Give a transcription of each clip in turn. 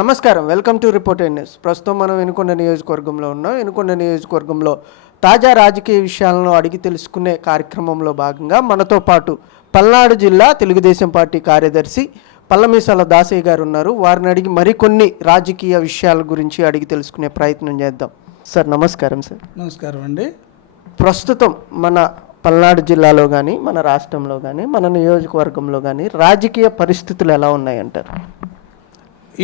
నమస్కారం, welcome to reporter news. ప్రస్తుతం మనం వినుకొండ నియోజకవర్గంలో ఉన్నాం. వినుకొండ నియోజకవర్గంలో తాజా రాజకీయ విషయాలను అడిగి తెలుసుకునే కార్యక్రమంలో భాగంగా మనతో పాటు పల్నాడు జిల్లా తెలుగుదేశం పార్టీ కార్యదర్శి పల్లమీసాల దాసయ్య గారు ఉన్నారు. వారిని అడిగి మరికొన్ని రాజకీయ విషయాల గురించి అడిగి తెలుసుకునే ప్రయత్నం చేద్దాం. సార్ నమస్కారం. సార్ నమస్కారం అండి. ప్రస్తుతం మన పల్నాడు జిల్లాలో కానీ మన రాష్ట్రంలో కానీ మన నియోజకవర్గంలో కానీ రాజకీయ పరిస్థితులు ఎలా ఉన్నాయంటారు?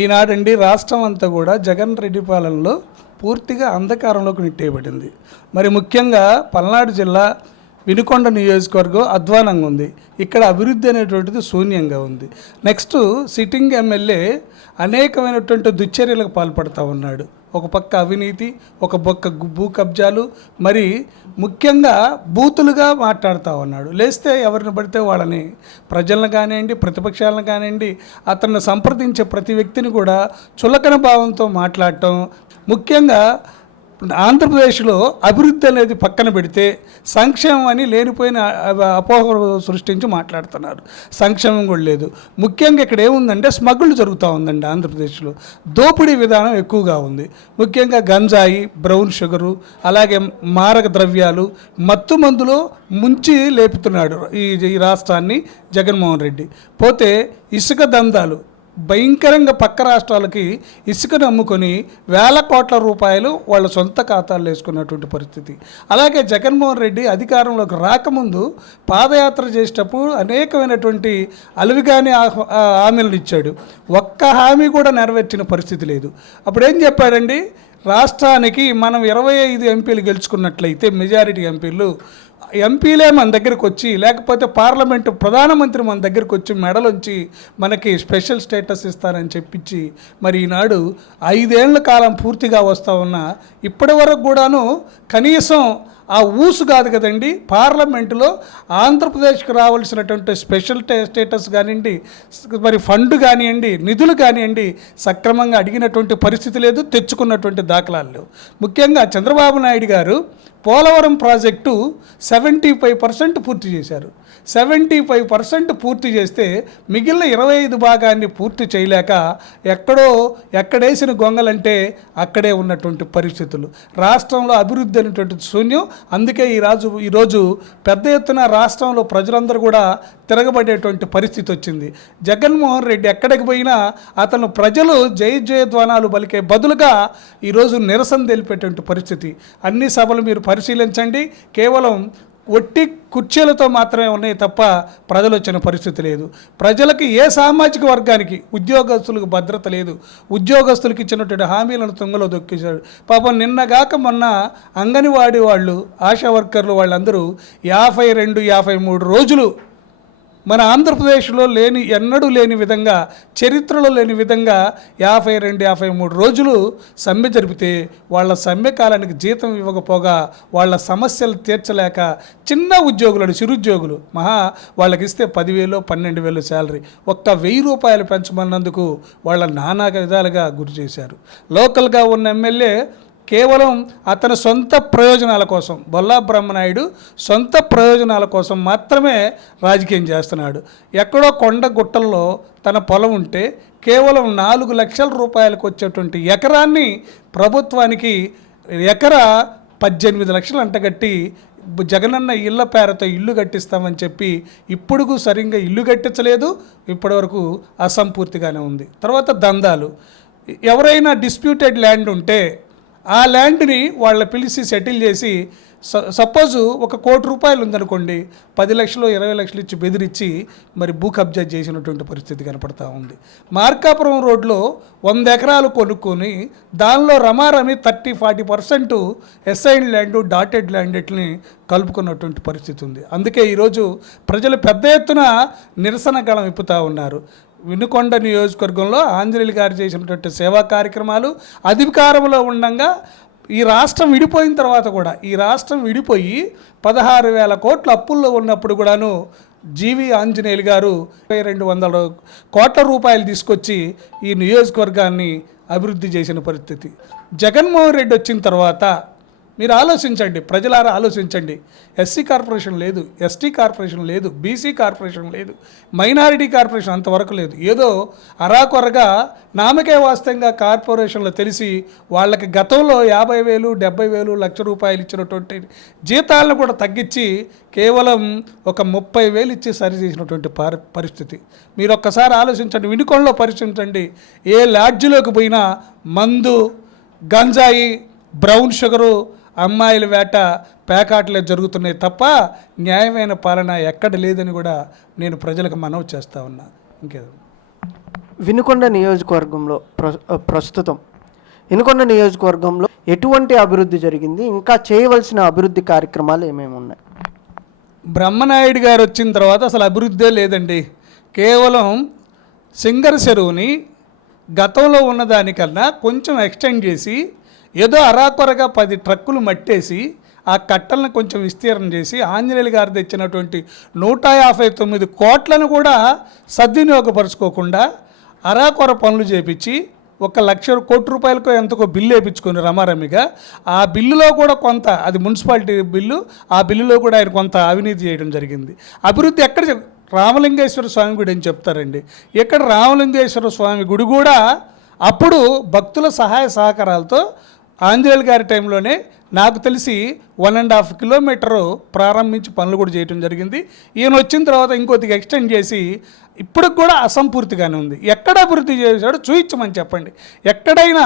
ఈనాడండి రాష్ట్రం అంతా కూడా జగన్ రెడ్డి పాలనలో పూర్తిగా అంధకారంలోకి నెట్టేయబడింది. మరి ముఖ్యంగా పల్నాడు జిల్లా వినుకొండ నియోజకవర్గం అధ్వానంగా ఉంది. ఇక్కడ అభివృద్ధి అనేటువంటిది శూన్యంగా ఉంది. నెక్స్ట్ సిట్టింగ్ ఎమ్మెల్యే అనేకమైనటువంటి దుశ్చర్యలకు పాల్పడుతూ ఉన్నాడు. ఒక పక్క అవినీతి, ఒక పక్క భూ కబ్జాలు, మరి ముఖ్యంగా బూతులుగా మాట్లాడుతూ ఉన్నాడు. లేస్తే ఎవరిని పడితే వాళ్ళని, ప్రజలను కానివ్వండి, ప్రతిపక్షాలను కానివ్వండి, అతన్ని సంప్రదించే ప్రతి వ్యక్తిని కూడా చులకన భావంతో మాట్లాడటం. ముఖ్యంగా ఆంధ్రప్రదేశ్లో అభివృద్ధి అనేది పక్కన పెడితే సంక్షేమం అని లేనిపోయిన అపోహలు సృష్టించి మాట్లాడుతున్నారు. సంక్షేమం కూడా లేదు. ముఖ్యంగా ఇక్కడ ఏముందంటే స్మగుల్ జరుగుతూ ఉందండి. ఆంధ్రప్రదేశ్లో దోపిడీ విధానం ఎక్కువగా ఉంది. ముఖ్యంగా గంజాయి, బ్రౌన్ షుగరు, అలాగే మారక ద్రవ్యాలు, మత్తు మందులో ముంచి లేపుతున్నాడు ఈ రాష్ట్రాన్ని జగన్మోహన్ రెడ్డి. పోతే ఇసుక దందాలు భయంకరంగా పక్క రాష్ట్రాలకి ఇసుకను అమ్ముకొని వేల కోట్ల రూపాయలు వాళ్ళ సొంత ఖాతాలు వేసుకున్నటువంటి పరిస్థితి. అలాగే జగన్మోహన్ రెడ్డి అధికారంలోకి రాకముందు పాదయాత్ర చేసేటప్పుడు అనేకమైనటువంటి అలవిగాని హామీలను ఇచ్చాడు. ఒక్క హామీ కూడా నెరవేర్చిన పరిస్థితి లేదు. అప్పుడు ఏం చెప్పాడండి? రాష్ట్రానికి మనం 25 ఎంపీలు గెలుచుకున్నట్లయితే మెజారిటీ ఎంపీలే మన దగ్గరికి వచ్చి, లేకపోతే పార్లమెంటు ప్రధానమంత్రి మన దగ్గరికి వచ్చి మెడలోంచి మనకి స్పెషల్ స్టేటస్ ఇస్తారని చెప్పించి, మరి ఈనాడు 5 ఏళ్ల కాలం పూర్తిగా వస్తూ ఉన్నా ఇప్పటి వరకు కూడాను కనీసం ఆ ఊసు కాదు కదండి. పార్లమెంటులో ఆంధ్రప్రదేశ్కి రావాల్సినటువంటి స్పెషల్ స్టేటస్ కానివ్వండి, మరి ఫండ్ కానివ్వండి, నిధులు కానివ్వండి, సక్రమంగా అడిగినటువంటి పరిస్థితి లేదు, తెచ్చుకున్నటువంటి దాఖలాలు లేవు. ముఖ్యంగా చంద్రబాబు నాయుడు గారు పోలవరం ప్రాజెక్టు 75% పూర్తి చేశారు. 75% పూర్తి చేస్తే మిగిలిన 25 భాగాన్ని పూర్తి చేయలేక ఎక్కడేసిన గొంగలంటే అక్కడే ఉన్నటువంటి పరిస్థితులు. రాష్ట్రంలో అభివృద్ధి అనేటువంటిది శూన్యం. అందుకే ఈరోజు పెద్ద ఎత్తున రాష్ట్రంలో ప్రజలందరూ కూడా తిరగబడేటువంటి పరిస్థితి వచ్చింది. జగన్మోహన్ రెడ్డి ఎక్కడికి పోయినా అతను ప్రజలు జయధ్వానాలు పలికే బదులుగా ఈరోజు నిరసన తెలిపేటువంటి పరిస్థితి. అన్ని సభలు మీరు పరిశీలించండి, కేవలం ఒట్టి కుర్చీలతో మాత్రమే ఉన్నాయి తప్ప ప్రజలు వచ్చిన పరిస్థితి లేదు. ప్రజలకి ఏ సామాజిక వర్గానికి, ఉద్యోగస్తులకు భద్రత లేదు. ఉద్యోగస్తులకు ఇచ్చినటువంటి హామీలను తుంగలో దొక్కేశాడు. పాపం నిన్నగాక మొన్న అంగన్వాడీ వాళ్ళు, ఆశా వర్కర్లు వాళ్ళందరూ 52-53 రోజులు మన ఆంధ్రప్రదేశ్లో ఎన్నడూ లేని విధంగా, చరిత్రలో లేని విధంగా 52-53 రోజులు సమ్మె జరిపితే వాళ్ళ సమ్మె కాలానికి జీతం ఇవ్వకపోగా వాళ్ళ సమస్యలు తీర్చలేక చిన్న ఉద్యోగులను, చిరుద్యోగులు వాళ్ళకి ఇస్తే 10,000 12,000 శాలరీ, ఒక్క 1,000 రూపాయలు పెంచమన్నందుకు వాళ్ళ నానా విధాలుగా గురి చేశారు. లోకల్గా ఉన్న ఎమ్మెల్యే కేవలం అతని సొంత ప్రయోజనాల కోసం, బొల్లా బ్రహ్మనాయుడు సొంత ప్రయోజనాల కోసం మాత్రమే రాజకీయం చేస్తున్నాడు. ఎక్కడో కొండ గుట్టల్లో తన పొలం ఉంటే కేవలం 4 లక్షల రూపాయలకు వచ్చేటువంటి ఎకరాన్ని ప్రభుత్వానికి ఎకరా 18 లక్షలు అంటగట్టి జగనన్న ఇళ్ల పేరుతో ఇల్లు కట్టిస్తామని చెప్పి ఇప్పుడు సరిగ్గా ఇల్లు కట్టించలేదు. ఇప్పటివరకు అసంపూర్తిగానే ఉంది. తర్వాత దందాలు. ఎవరైనా డిస్ప్యూటెడ్ ల్యాండ్ ఉంటే ఆ ల్యాండ్ని వాళ్ళ పిలిచి సెటిల్ చేసి, సపోజు ఒక 1 కోటి రూపాయలు ఉందనుకోండి, 10 లక్షలు 20 లక్షలు ఇచ్చి బెదిరించి మరి భూ కబ్జా చేసినటువంటి పరిస్థితి కనపడతా ఉంది. మార్కాపురం రోడ్లో 100 ఎకరాలు కొనుక్కొని దానిలో రమారమి 30-40% ఎస్ఐన్ ల్యాండ్, డాటెడ్ ల్యాండ్ ఇట్లని కలుపుకున్నటువంటి పరిస్థితి ఉంది. అందుకే ఈరోజు ప్రజలు పెద్ద ఎత్తున నిరసన గళం విప్పుతూ ఉన్నారు. వినుకొండ నియోజకవర్గంలో ఆంజనేయులు గారు చేసినటువంటి సేవా కార్యక్రమాలు, అధికారంలో ఉండగా ఈ రాష్ట్రం విడిపోయిన తర్వాత కూడా, ఈ రాష్ట్రం విడిపోయి 16,000 కోట్ల అప్పుల్లో ఉన్నప్పుడు కూడాను జీవి ఆంజనేయులు గారు 200 కోట్ల రూపాయలు తీసుకొచ్చి ఈ నియోజకవర్గాన్ని అభివృద్ధి చేసిన పరిస్థితి. జగన్మోహన్ రెడ్డి వచ్చిన తర్వాత మీరు ఆలోచించండి, ప్రజలారా ఆలోచించండి. ఎస్సీ కార్పొరేషన్ లేదు, ఎస్టీ కార్పొరేషన్ లేదు, బీసీ కార్పొరేషన్ లేదు, మైనారిటీ కార్పొరేషన్ అంతవరకు లేదు. ఏదో అరాకొరగా నామకే వాస్తవంగా కార్పొరేషన్లో తెలిసి వాళ్ళకి గతంలో 50,000, 70,000, ₹1,00,000 ఇచ్చినటువంటి జీతాలను కూడా తగ్గించి కేవలం ఒక 30,000 ఇచ్చి సరి చేసినటువంటి పరిస్థితి. మీరు ఒక్కసారి ఆలోచించండి, వినుకొండలో పరిశీలించండి. ఏ లాడ్జిలోకి పోయినా మందు, గంజాయి, బ్రౌన్ షుగరు, అమ్మాయిల వేట, పేకాటలే జరుగుతున్నాయి తప్ప న్యాయమైన పాలన ఎక్కడ లేదని కూడా నేను ప్రజలకు మనవి చేస్తూ ఉన్నా. ఇంకేదో వినుకొండ నియోజకవర్గంలో ప్రస్తుతం వినుకొండ నియోజకవర్గంలో ఎటువంటి అభివృద్ధి జరిగింది, ఇంకా చేయవలసిన అభివృద్ధి కార్యక్రమాలు ఏమేమి ఉన్నాయి? బ్రహ్మనాయుడు గారు వచ్చిన తర్వాత అసలు అభివృద్ధే లేదండి. కేవలం సింగర్ చెరువుని గతంలో ఉన్నదానికన్నా కొంచెం ఎక్స్టెండ్ చేసి ఏదో అరాకొరగా 10 ట్రక్కులు మట్టేసి ఆ కట్టలను కొంచెం విస్తీర్ణం చేసి ఆంజనేయులు గారు తెచ్చినటువంటి 159 కోట్లను కూడా సద్వినియోగపరుచుకోకుండా అరాకొర పనులు చేపించి ₹1,00,000 కోట్లకో ఎంతకో బిల్లు వేయించుకొని రమారమిగా ఆ బిల్లులో కూడా కొంత, అది మున్సిపాలిటీ బిల్లు, ఆ బిల్లులో కూడా ఆయన కొంత అవినీతి చేయడం జరిగింది. అభివృద్ధి ఎక్కడ రామలింగేశ్వర స్వామి గుడి అని చెప్తారండి. ఇక్కడ రామలింగేశ్వర స్వామి గుడి కూడా అప్పుడు భక్తుల సహాయ సహకారాలతో ఆంజనేయులు గారి టైంలోనే నాకు తెలిసి 1.5 కిలోమీటరు ప్రారంభించి పనులు కూడా చేయడం జరిగింది. ఈయన వచ్చిన తర్వాత ఇంకొద్దిగా ఎక్స్టెండ్ చేసి ఇప్పటికి కూడా అసంపూర్తిగానే ఉంది. ఎక్కడ అభివృద్ధి చేశాడో చూయించమని చెప్పండి. ఎక్కడైనా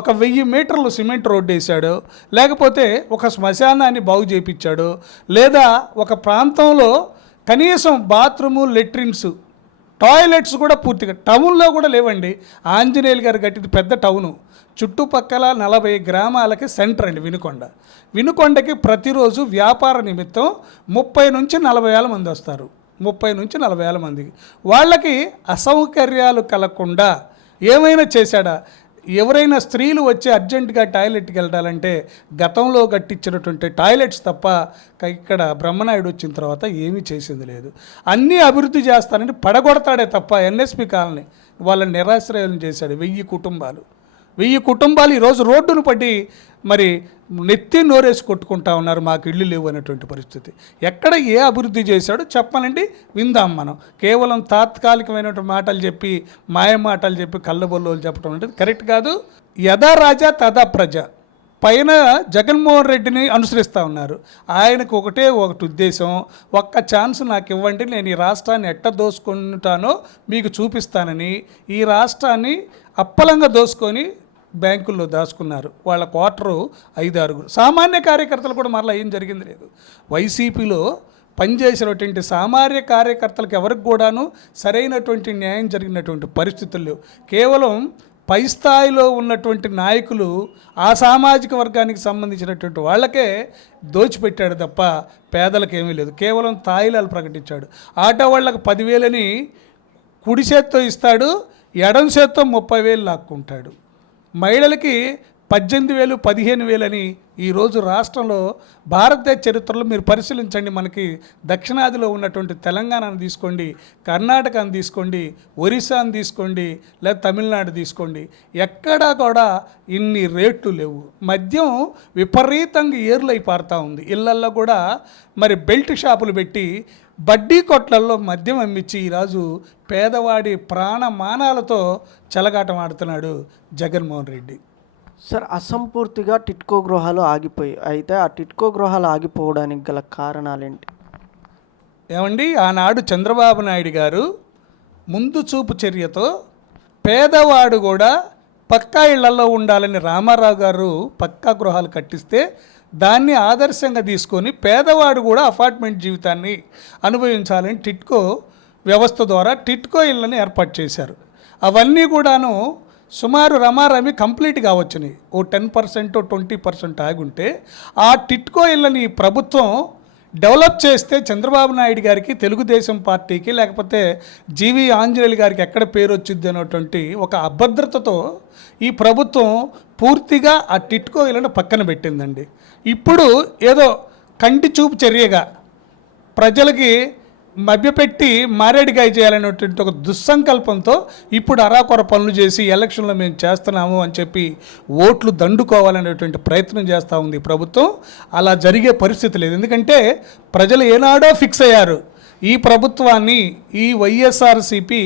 ఒక 1000 మీటర్లు సిమెంట్ రోడ్డు వేశాడు, లేకపోతే ఒక శ్మశానాన్ని బాగు చేయించాడు, లేదా ఒక ప్రాంతంలో కనీసం బాత్రూము, లెట్రిన్స్, టాయిలెట్స్ కూడా పూర్తిగా టౌన్లో కూడా లేవండి. ఆంజనేయులు గారు కట్టింది పెద్ద టౌను, చుట్టుపక్కల 40 గ్రామాలకి సెంటర్ అండి వినుకొండ. వినుకొండకి ప్రతిరోజు వ్యాపార నిమిత్తం 30 నుంచి 40 వేల మంది వస్తారు. 30 నుంచి 40 వేల మంది. వాళ్ళకి అసౌకర్యాలు కలగకుండా ఏమైనా చేశాడా? ఎవరైనా స్త్రీలు వచ్చి అర్జెంటుగా టాయిలెట్కి వెళ్ళాలంటే గతంలో కట్టించినటువంటి టాయిలెట్స్ తప్ప ఇక్కడ బ్రహ్మనాయుడు వచ్చిన తర్వాత ఏమీ చేసింది లేదు. అన్నీ అభివృద్ధి చేస్తానని పడగొడతాడే తప్ప ఎన్ఎస్పి కాలనీ వాళ్ళని నిరాశ్రయాలను చేశాడు. 1000 కుటుంబాలు ఈరోజు రోడ్డును పడి మరి నెత్తి నోరేసి కొట్టుకుంటా ఉన్నారు, మాకు ఇళ్ళు లేవు అనేటువంటి పరిస్థితి. ఎక్కడ ఏ అభివృద్ధి చేశాడో చెప్పాలండి, విందాం మనం. కేవలం తాత్కాలికమైనటువంటి మాటలు చెప్పి, మాయ మాటలు చెప్పి, కళ్ళబొల్లోలు చెప్పడం అనేది కరెక్ట్ కాదు. యథా రాజా తదా ప్రజ పైన జగన్మోహన్ రెడ్డిని అనుసరిస్తూ ఉన్నారు. ఆయనకు ఒకటే ఉద్దేశం, ఒక్క ఛాన్స్ నాకు ఇవ్వండి, నేను ఈ రాష్ట్రాన్ని ఎట్ట దోసుకుంటానో మీకు చూపిస్తానని ఈ రాష్ట్రాన్ని అప్పలంగా దోసుకొని బ్యాంకుల్లో దాచుకున్నారు. వాళ్ళ క్వార్టరు 5-6 సామాన్య కార్యకర్తలు కూడా మరలా ఏం జరిగింది లేదు. వైసీపీలో పనిచేసినటువంటి సామాన్య కార్యకర్తలకు ఎవరికి కూడాను సరైనటువంటి న్యాయం జరిగినటువంటి పరిస్థితులు లేవు. కేవలం పై స్థాయిలో ఉన్నటువంటి నాయకులు ఆ సామాజిక వర్గానికి సంబంధించినటువంటి వాళ్ళకే దోచిపెట్టాడు తప్ప పేదలకు ఏమీ లేదు. కేవలం తాయిలాలు ప్రకటించాడు. ఆటో వాళ్ళకి 10,000 కుడి చేత్తో ఇస్తాడు, ఎడం చేత్తో 30,000 లాక్కుంటాడు. మహిళలకి 18,000, 15,000 ఈరోజు రాష్ట్రంలో భారతదేశ చరిత్రలో మీరు పరిశీలించండి. మనకి దక్షిణాదిలో ఉన్నటువంటి తెలంగాణను తీసుకోండి, కర్ణాటకను తీసుకోండి, ఒరిస్సాను తీసుకోండి, లేదా తమిళనాడు తీసుకోండి, ఎక్కడా కూడా ఇన్ని రేట్లు లేవు. మద్యం విపరీతంగా ఏర్లై పారుతూ ఉంది. ఇళ్లల్లో కూడా మరి బెల్ట్ షాపులు పెట్టి బడ్డీ కొట్లల్లో మద్యం అమ్మించి ఈరోజు పేదవాడి ప్రాణమానాలతో చెలగాటం ఆడుతున్నాడు జగన్మోహన్ రెడ్డి. సార్, అసంపూర్తిగా టిట్కో గృహాలు ఆగిపోయాయి. అయితే ఆ టిట్కో గృహాలు ఆగిపోవడానికి గల కారణాలేంటి? ఏమండి, ఆనాడు చంద్రబాబు నాయుడు గారు ముందు చూపు చర్యతో పేదవాడు కూడా పక్కా ఇళ్లలో ఉండాలని రామారావు గారు పక్కా గృహాలు కట్టిస్తే దాన్ని ఆదర్శంగా తీసుకొని పేదవాడు కూడా అపార్ట్మెంట్ జీవితాన్ని అనుభవించాలని టిట్కో వ్యవస్థ ద్వారా టిట్కో ఇళ్ళని ఏర్పాటు చేశారు. అవన్నీ కూడాను సుమారు రమారమి కంప్లీట్గా వచ్చినాయి. ఓ 10%, 20% ఆగుంటే ఆ టిట్కో ఇళ్ళని ప్రభుత్వం డెవలప్ చేస్తే చంద్రబాబు నాయుడు గారికి, తెలుగుదేశం పార్టీకి, లేకపోతే జీవి ఆంజనేయులు గారికి ఎక్కడ పేరు వచ్చింది అనేటువంటి ఒక అభద్రతతో ఈ ప్రభుత్వం పూర్తిగా ఆ టిట్కో ఇళ్ళను పక్కన పెట్టిందండి. ఇప్పుడు ఏదో కంటి చూపు చర్యగా ప్రజలకి మభ్యపెట్టి మారేడుకాయ చేయాలనేటువంటి ఒక దుస్సంకల్పంతో ఇప్పుడు అరాకొర పనులు చేసి ఎలక్షన్లో మేము చేస్తున్నాము అని చెప్పి ఓట్లు దండుకోవాలనేటువంటి ప్రయత్నం చేస్తూ ఉంది ప్రభుత్వం. అలా జరిగే పరిస్థితి లేదు. ఎందుకంటే ప్రజలు ఏనాడో ఫిక్స్ అయ్యారు, ఈ ప్రభుత్వాన్ని, ఈ వైఎస్ఆర్సీపీ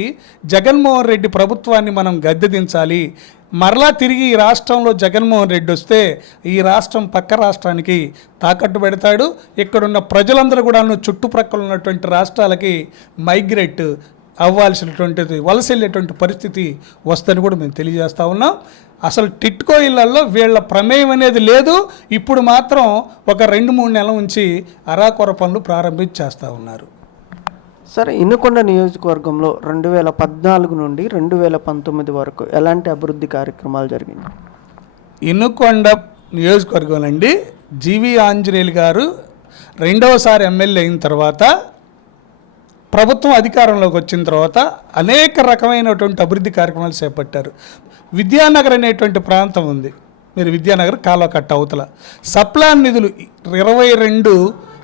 జగన్మోహన్ రెడ్డి ప్రభుత్వాన్ని మనం గద్దె దించాలి. మరలా తిరిగి ఈ రాష్ట్రంలో జగన్మోహన్ రెడ్డి వస్తే ఈ రాష్ట్రం పక్క రాష్ట్రానికి తాకట్టు పెడతాడు. ఇక్కడున్న ప్రజలందరూ కూడా చుట్టుప్రక్కల ఉన్నటువంటి రాష్ట్రాలకి మైగ్రేట్ అవ్వాల్సినటువంటిది, వలస వెళ్ళేటువంటి పరిస్థితి వస్తుందని కూడా మేము తెలియజేస్తూ ఉన్నాం. అసలు టిట్కో ఇళ్లలో వీళ్ళ ప్రమేయం అనేది లేదు. ఇప్పుడు మాత్రం ఒక 2-3 నెలల నుంచి అరాకొర పనులు ప్రారంభించేస్తూ ఉన్నారు. సరే, ఇనుకొండ నియోజకవర్గంలో 2014 నుండి 2019 వరకు ఎలాంటి అభివృద్ధి కార్యక్రమాలు జరిగింది? ఇనుకొండ నియోజకవర్గం అండి, జీవి ఆంజనేయులు గారు రెండవసారి ఎమ్మెల్యే అయిన తర్వాత, ప్రభుత్వం అధికారంలోకి వచ్చిన తర్వాత అనేక రకమైనటువంటి అభివృద్ధి కార్యక్రమాలు చేపట్టారు. విద్యానగర్ అనేటువంటి ప్రాంతం ఉంది, మీరు విద్యానగర్ కాలువ కట్ట అవతల సప్లాన్ నిధులు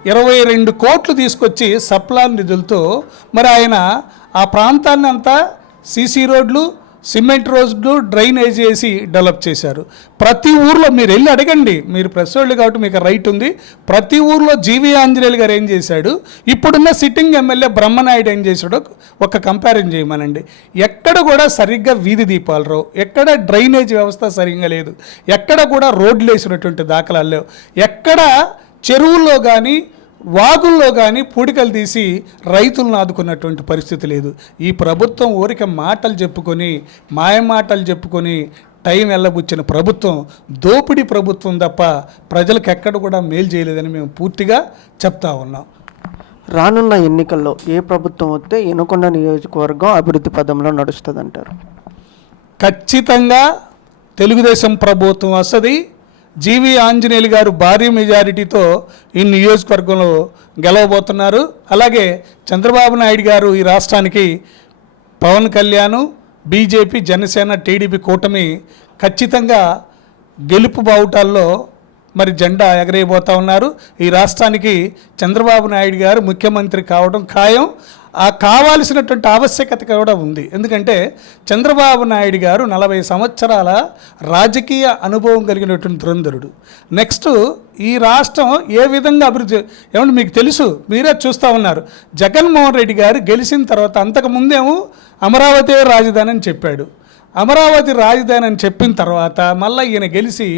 22 కోట్లు తీసుకొచ్చి సప్లాన్ నిధులతో మరి ఆయన ఆ ప్రాంతాన్ని అంతా సీసీ రోడ్లు, సిమెంట్ రోడ్లు, డ్రైనేజ్ వేసి డెవలప్ చేశారు. ప్రతి ఊర్లో మీరు వెళ్ళి అడగండి, మీరు ప్రెస్ వాళ్ళు కాబట్టి మీకు రైట్ ఉంది. ప్రతి ఊర్లో జీవి ఆంజనేయులు గారు ఏం చేశాడు, ఇప్పుడున్న సిట్టింగ్ ఎమ్మెల్యే బ్రహ్మనాయుడు ఏం చేశాడో ఒక కంపారిజన్ చేయమనండి. ఎక్కడ కూడా సరిగ్గా వీధి దీపాలు రావు, ఎక్కడ డ్రైనేజ్ వ్యవస్థ సరిగ్గా లేదు, ఎక్కడ కూడా రోడ్లు వేసినటువంటి దాఖలాలు లేవు, ఎక్కడ చెరువుల్లో కానీ వాగుల్లో కానీ పూడికలు తీసి రైతులను ఆదుకున్నటువంటి పరిస్థితి లేదు. ఈ ప్రభుత్వం ఊరికే మాటలు చెప్పుకొని, మాయమాటలు చెప్పుకొని టైం వెళ్ళబుచ్చిన ప్రభుత్వం దోపిడీ ప్రభుత్వం తప్ప ప్రజలకు ఎక్కడ కూడా మేలు చేయలేదని మేము పూర్తిగా చెప్తా ఉన్నాం. రానున్న ఎన్నికల్లో ఏ ప్రభుత్వం వస్తే ఇనుకొండ నియోజకవర్గం అభివృద్ధి పదంలో నడుస్తుందంటారు? ఖచ్చితంగా తెలుగుదేశం ప్రభుత్వం వస్తుంది. జీవి ఆంజనేయులు గారు భారీ మెజారిటీతో ఈ నియోజకవర్గంలో గెలవబోతున్నారు. అలాగే చంద్రబాబు నాయుడు గారు ఈ రాష్ట్రానికి పవన్ కళ్యాణ్, బీజేపీ, జనసేన, టీడీపీ కూటమి ఖచ్చితంగా గెలుపు బావుటాల్లో మరి జెండా ఎగరేయబోతూ ఉన్నారు. ఈ రాష్ట్రానికి చంద్రబాబు నాయుడు గారు ముఖ్యమంత్రి కావడం ఖాయం. ఆ కావాల్సినటువంటి ఆవశ్యకత కూడా ఉంది. ఎందుకంటే చంద్రబాబు నాయుడు గారు 40 సంవత్సరాల రాజకీయ అనుభవం కలిగినటువంటి ధురంధరుడు. నెక్స్ట్ ఈ రాష్ట్రం ఏ విధంగా అభివృద్ధి ఏమంటే మీకు తెలుసు, మీరే చూస్తూ ఉన్నారు. జగన్మోహన్ రెడ్డి గారు గెలిచిన తర్వాత అంతకుముందేమో అమరావతి రాజధాని అని చెప్పాడు. అమరావతి రాజధాని అని చెప్పిన తర్వాత మళ్ళీ ఈయన గెలిచి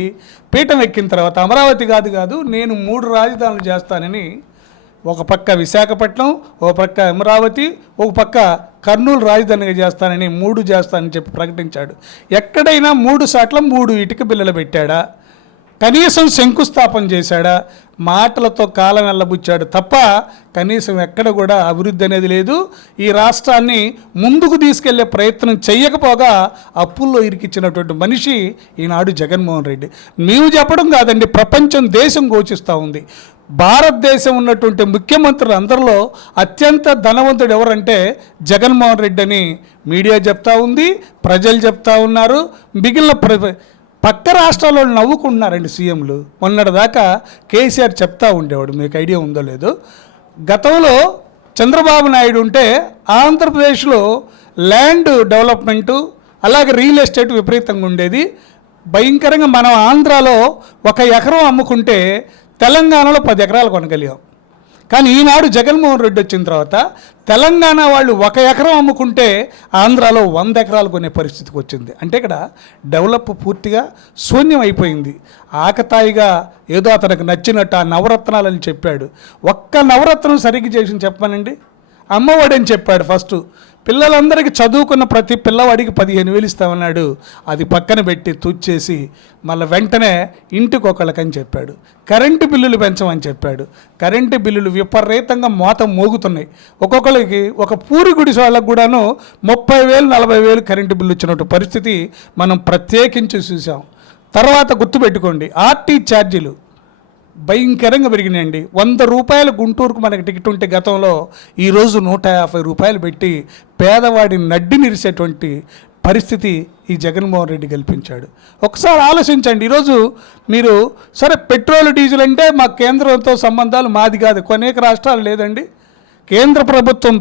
పీఠం ఎక్కిన తర్వాత అమరావతి కాదు నేను 3 రాజధానులు చేస్తానని, ఒక పక్క విశాఖపట్నం, ఒక పక్క అమరావతి, ఒక పక్క కర్నూలు రాజధానిగా చేస్తానని 3 చేస్తానని చెప్పి ప్రకటించాడు. ఎక్కడైనా 3 సార్లు 3 ఇటుక బిల్లలు పెట్టాడా? కనీసం శంకుస్థాపన చేశాడా? మాటలతో కాలం వెళ్ళబుచ్చాడు తప్ప కనీసం ఎక్కడ కూడా అభివృద్ధి అనేది లేదు. ఈ రాష్ట్రాన్ని ముందుకు తీసుకెళ్లే ప్రయత్నం చేయకపోగా అప్పుల్లో ఇరికిచ్చినటువంటి మనిషి ఈనాడు జగన్మోహన్ రెడ్డి. మేము చెప్పడం కాదండి, ప్రపంచం, దేశం ఘోషిస్తూ ఉంది. భారతదేశం ఉన్నటువంటి ముఖ్యమంత్రులు అందరిలో అత్యంత ధనవంతుడు ఎవరంటే జగన్మోహన్ రెడ్డి అని మీడియా చెప్తా ఉంది, ప్రజలు చెప్తా ఉన్నారు. మిగిలిన పక్క రాష్ట్రాల్లో నవ్వుకుంటున్నారండి సీఎంలు. మొన్నటిదాకా కేసీఆర్ చెప్తా ఉండేవాడు, మీకు ఐడియా ఉందో లేదో, గతంలో చంద్రబాబు నాయుడు ఉంటే ఆంధ్రప్రదేశ్లో ల్యాండ్ డెవలప్మెంటు అలాగే రియల్ ఎస్టేట్ విపరీతంగా ఉండేది. భయంకరంగా మనం ఆంధ్రాలో 1 ఎకరం అమ్ముకుంటే తెలంగాణలో 10 ఎకరాలు కొనగలిగాం. కానీ ఈనాడు జగన్మోహన్ రెడ్డి వచ్చిన తర్వాత తెలంగాణ వాళ్ళు 1 ఎకరం అమ్ముకుంటే ఆంధ్రాలో 100 ఎకరాలు కొనే పరిస్థితికి వచ్చింది. అంటే ఇక్కడ డెవలప్ పూర్తిగా శూన్యం అయిపోయింది. ఆకతాయిగా ఏదో అతనికి నచ్చినట్టు ఆ నవరత్నాలని చెప్పాడు. ఒక్క నవరత్నం సరిగ్గా చేసి చెప్పానండి. అమ్మఒడని చెప్పాడు. ఫస్ట్ పిల్లలందరికీ చదువుకున్న ప్రతి పిల్లవాడికి 15,000 ఇస్తామన్నాడు. అది పక్కన పెట్టి తుచ్చేసి మళ్ళీ వెంటనే ఇంటికి ఒకళ్ళకని చెప్పాడు. కరెంటు బిల్లులు పెంచమని చెప్పాడు. కరెంటు బిల్లులు విపరీతంగా మోత మోగుతున్నాయి. ఒక్కొక్కరికి, ఒక పూరి గుడిసె వాళ్ళకు కూడాను 30,000 40,000 కరెంటు బిల్లు ఇచ్చినట్టు పరిస్థితి మనం ప్రత్యేకించి చూసాం. తర్వాత గుర్తుపెట్టుకోండి, ఆర్టీ ఛార్జీలు భయంకరంగా పెరిగినాయండి. 100 రూపాయలు గుంటూరుకు మనకి టికెట్ ఉంటే గతంలో ఈరోజు 150 రూపాయలు పెట్టి పేదవాడి నడ్డి నిరిసేటువంటి పరిస్థితి ఈ జగన్మోహన్ రెడ్డి కల్పించాడు. ఒకసారి ఆలోచించండి. ఈరోజు మీరు సరే పెట్రోల్ డీజిల్ అంటే మా కేంద్రంతో సంబంధాలు మాది కాదు, అనేక రాష్ట్రాలు లేదండి. కేంద్ర ప్రభుత్వం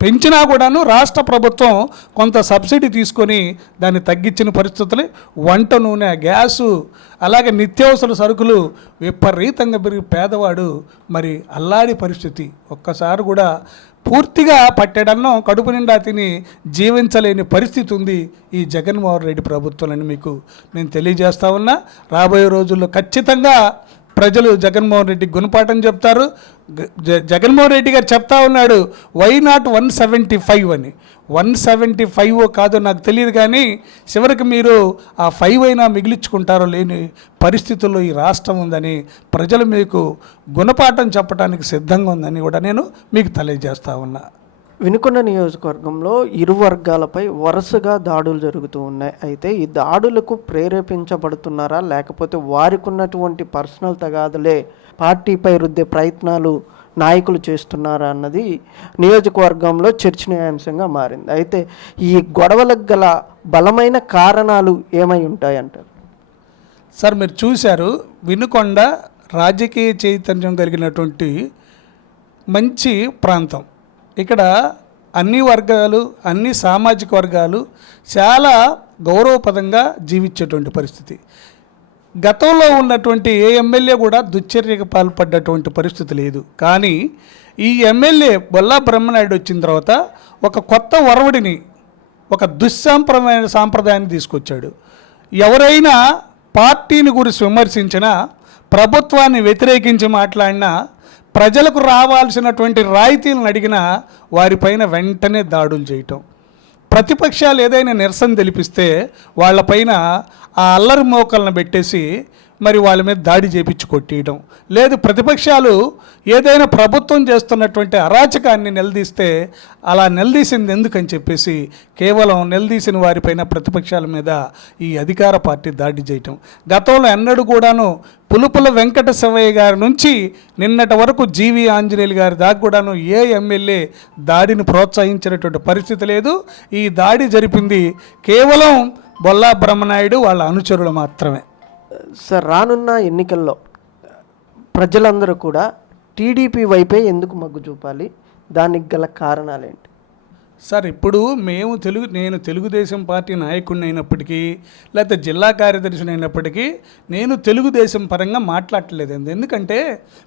పెంచినా కూడాను రాష్ట్ర ప్రభుత్వం కొంత సబ్సిడీ తీసుకొని దాన్ని తగ్గించిన పరిస్థితులు, వంట నూనె, గ్యాసు, అలాగే నిత్యావసర సరుకులు విపరీతంగా పెరిగి పేదవాడు మరి అల్లాడి పరిస్థితి. ఒక్కసారి కూడా పూర్తిగా పట్టెడన్నం కడుపు నిండా తిని జీవించలేని పరిస్థితి ఉంది ఈ జగన్మోహన్ రెడ్డి ప్రభుత్వాలని మీకు నేను తెలియజేస్తా ఉన్నా. రాబోయే రోజుల్లో ఖచ్చితంగా ప్రజలు జగన్మోహన్ రెడ్డి గుణపాఠం చెప్తారు. జగన్మోహన్ రెడ్డి గారు చెప్తా ఉన్నాడు, వై నాట్ 175 అని. 175 కాదో నాకు తెలియదు, కానీ చివరికి మీరు ఆ 5 అయినా మిగిలించుకుంటారో లేని పరిస్థితుల్లో ఈ రాష్ట్రం ఉందని ప్రజలు మీకు గుణపాఠం చెప్పడానికి సిద్ధంగా ఉందని కూడా నేను మీకు తెలియజేస్తా ఉన్నా. వినుకొండ నియోజకవర్గంలో ఇరు వర్గాలపై వరుసగా దాడులు జరుగుతూ ఉన్నాయి. అయితే ఈ దాడులకు ప్రేరేపించబడుతున్నారా, లేకపోతే వారికి ఉన్నటువంటి పర్సనల్ తగాదులే పార్టీపై రుద్దే ప్రయత్నాలు నాయకులు చేస్తున్నారా అన్నది నియోజకవర్గంలో చర్చనీయాంశంగా మారింది. అయితే ఈ గొడవలకు గల బలమైన కారణాలు ఏమై ఉంటాయంటారు? సార్, మీరు చూశారు, వినుకొండ రాజకీయ చైతన్యం కలిగినటువంటి మంచి ప్రాంతం. ఇక్కడ అన్ని వర్గాలు, అన్ని సామాజిక వర్గాలు చాలా గౌరవపదంగా జీవించేటువంటి పరిస్థితి. గతంలో ఉన్నటువంటి ఏ ఎమ్మెల్యే కూడా దుశ్చర్యకు పాల్పడ్డటువంటి పరిస్థితి లేదు. కానీ ఈ ఎమ్మెల్యే బొల్లా బ్రహ్మనాయుడు వచ్చిన తర్వాత ఒక కొత్త ఒరవడిని, ఒక సాంప్రదాయాన్ని తీసుకొచ్చాడు. ఎవరైనా పార్టీని గురించి విమర్శించినా, ప్రభుత్వాన్ని వ్యతిరేకించి మాట్లాడినా, ప్రజలకు రావాల్సినటువంటి రాయితీలను అడిగినా వారిపైన వెంటనే దాడులు చేయటం. ప్రతిపక్షాలు ఏదైనా నిరసన తెలిపిస్తే వాళ్ళపైన ఆ అల్లరి మోకలను పెట్టేసి మరి వాళ్ళ మీద దాడి చేపించి కొట్టేయడం. లేదు, ప్రతిపక్షాలు ఏదైనా ప్రభుత్వం చేస్తున్నటువంటి అరాచకాన్ని నిలదీస్తే అలా నిలదీసింది ఎందుకని చెప్పేసి కేవలం నిలదీసిన వారిపైన ప్రతిపక్షాల మీద ఈ అధికార పార్టీ దాడి చేయటం. గతంలో ఎన్నడూ కూడాను పులుపుల వెంకట శివయ్య గారి నుంచి నిన్నటి వరకు జీవి ఆంజనేయులు గారి దాకా కూడాను ఏ ఎమ్మెల్యే దాడిని ప్రోత్సహించినటువంటి పరిస్థితి లేదు. ఈ దాడి జరిపింది కేవలం బొల్లా బ్రహ్మనాయుడు వాళ్ళ అనుచరులు మాత్రమే. సార్, రానున్న ఎన్నికల్లో ప్రజలందరూ కూడా టీడీపీ వైపే ఎందుకు మొగ్గు చూపాలి? దానికి గల కారణాలేంటి? సార్, ఇప్పుడు నేను తెలుగుదేశం పార్టీ నాయకుడిని అయినప్పటికీ, లేకపోతే జిల్లా కార్యదర్శిని అయినప్పటికీ నేను తెలుగుదేశం పరంగా మాట్లాడట్లేదు. ఎందుకంటే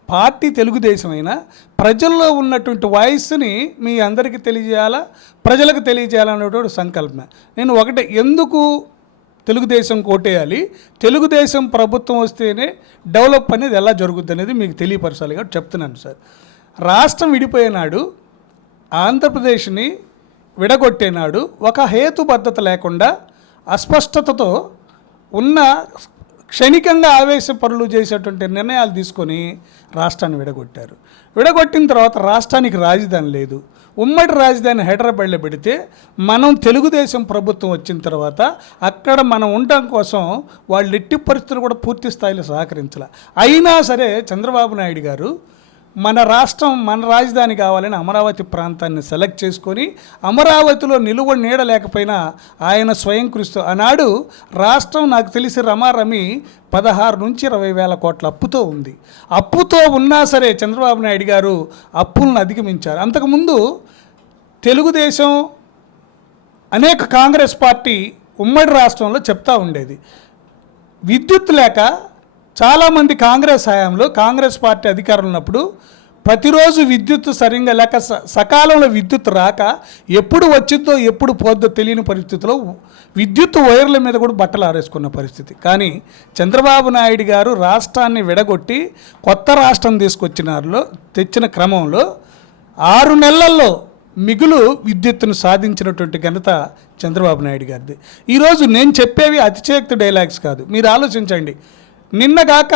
పార్టీ తెలుగుదేశం అయినా ప్రజల్లో ఉన్నటువంటి వాయిస్ని మీ అందరికీ తెలియజేయాలా, ప్రజలకు తెలియజేయాలనేటువంటి సంకల్పమే. నేను ఒకటే, ఎందుకు తెలుగుదేశం కోటేయాలి, తెలుగుదేశం ప్రభుత్వం వస్తేనే డెవలప్ అనేది ఎలా జరుగుద్ది అనేది మీకు తెలియపరచాలి కాబట్టి చెప్తున్నాను సార్. రాష్ట్రం విడిపోయినాడు, ఆంధ్రప్రదేశ్ని విడగొట్టేనాడు ఒక హేతుబద్ధత లేకుండా అస్పష్టతతో ఉన్న క్షణికంగా ఆవేశపరులు చేసేటువంటి నిర్ణయాలు తీసుకొని రాష్ట్రాన్ని విడగొట్టారు. విడగొట్టిన తర్వాత రాష్ట్రానికి రాజధాని లేదు. ఉమ్మడి రాజధాని హైదరాబాద్లో పెడితే మనం తెలుగుదేశం ప్రభుత్వం వచ్చిన తర్వాత అక్కడ మనం ఉండటం కోసం వాళ్ళు ఎట్టి పరిస్థితులు కూడా పూర్తి స్థాయిలో సహకరించాల. అయినా సరే చంద్రబాబు నాయుడు గారు మన రాష్ట్రం, మన రాజధాని కావాలని అమరావతి ప్రాంతాన్ని సెలెక్ట్ చేసుకొని అమరావతిలో నిలువ నీడ లేకపోయినా ఆయన స్వయం కృషితో ఆనాడు రాష్ట్రం నాకు తెలిసి రమారమి 16 నుంచి 20 వేల కోట్ల అప్పుతో ఉంది. అప్పుతో ఉన్నా సరే చంద్రబాబు నాయుడు గారు అప్పులను అధిగమించారు. అంతకుముందు తెలుగుదేశం అనేక కాంగ్రెస్ పార్టీ ఉమ్మడి రాష్ట్రంలో చెప్తా ఉండేది, విద్యుత్ లేక చాలామంది కాంగ్రెస్ హయాంలో కాంగ్రెస్ పార్టీ అధికారంలో ఉన్నప్పుడు ప్రతిరోజు విద్యుత్ సరిగ్గా లేక సకాలంలో విద్యుత్ రాక ఎప్పుడు వచ్చిందో ఎప్పుడు పోద్దో తెలియని పరిస్థితిలో విద్యుత్ వైర్ల మీద కూడా బట్టలు ఆరేసుకున్న పరిస్థితి. కానీ చంద్రబాబు నాయుడు గారు రాష్ట్రాన్ని విడగొట్టి కొత్త రాష్ట్రం తెచ్చిన క్రమంలో 6 నెలల్లో మిగులు విద్యుత్తును సాధించినటువంటి ఘనత చంద్రబాబు నాయుడు గారిది. ఈరోజు నేను చెప్పేవి అతిశయోక్తి డైలాగ్స్ కాదు, మీరు ఆలోచించండి. నిన్నగాక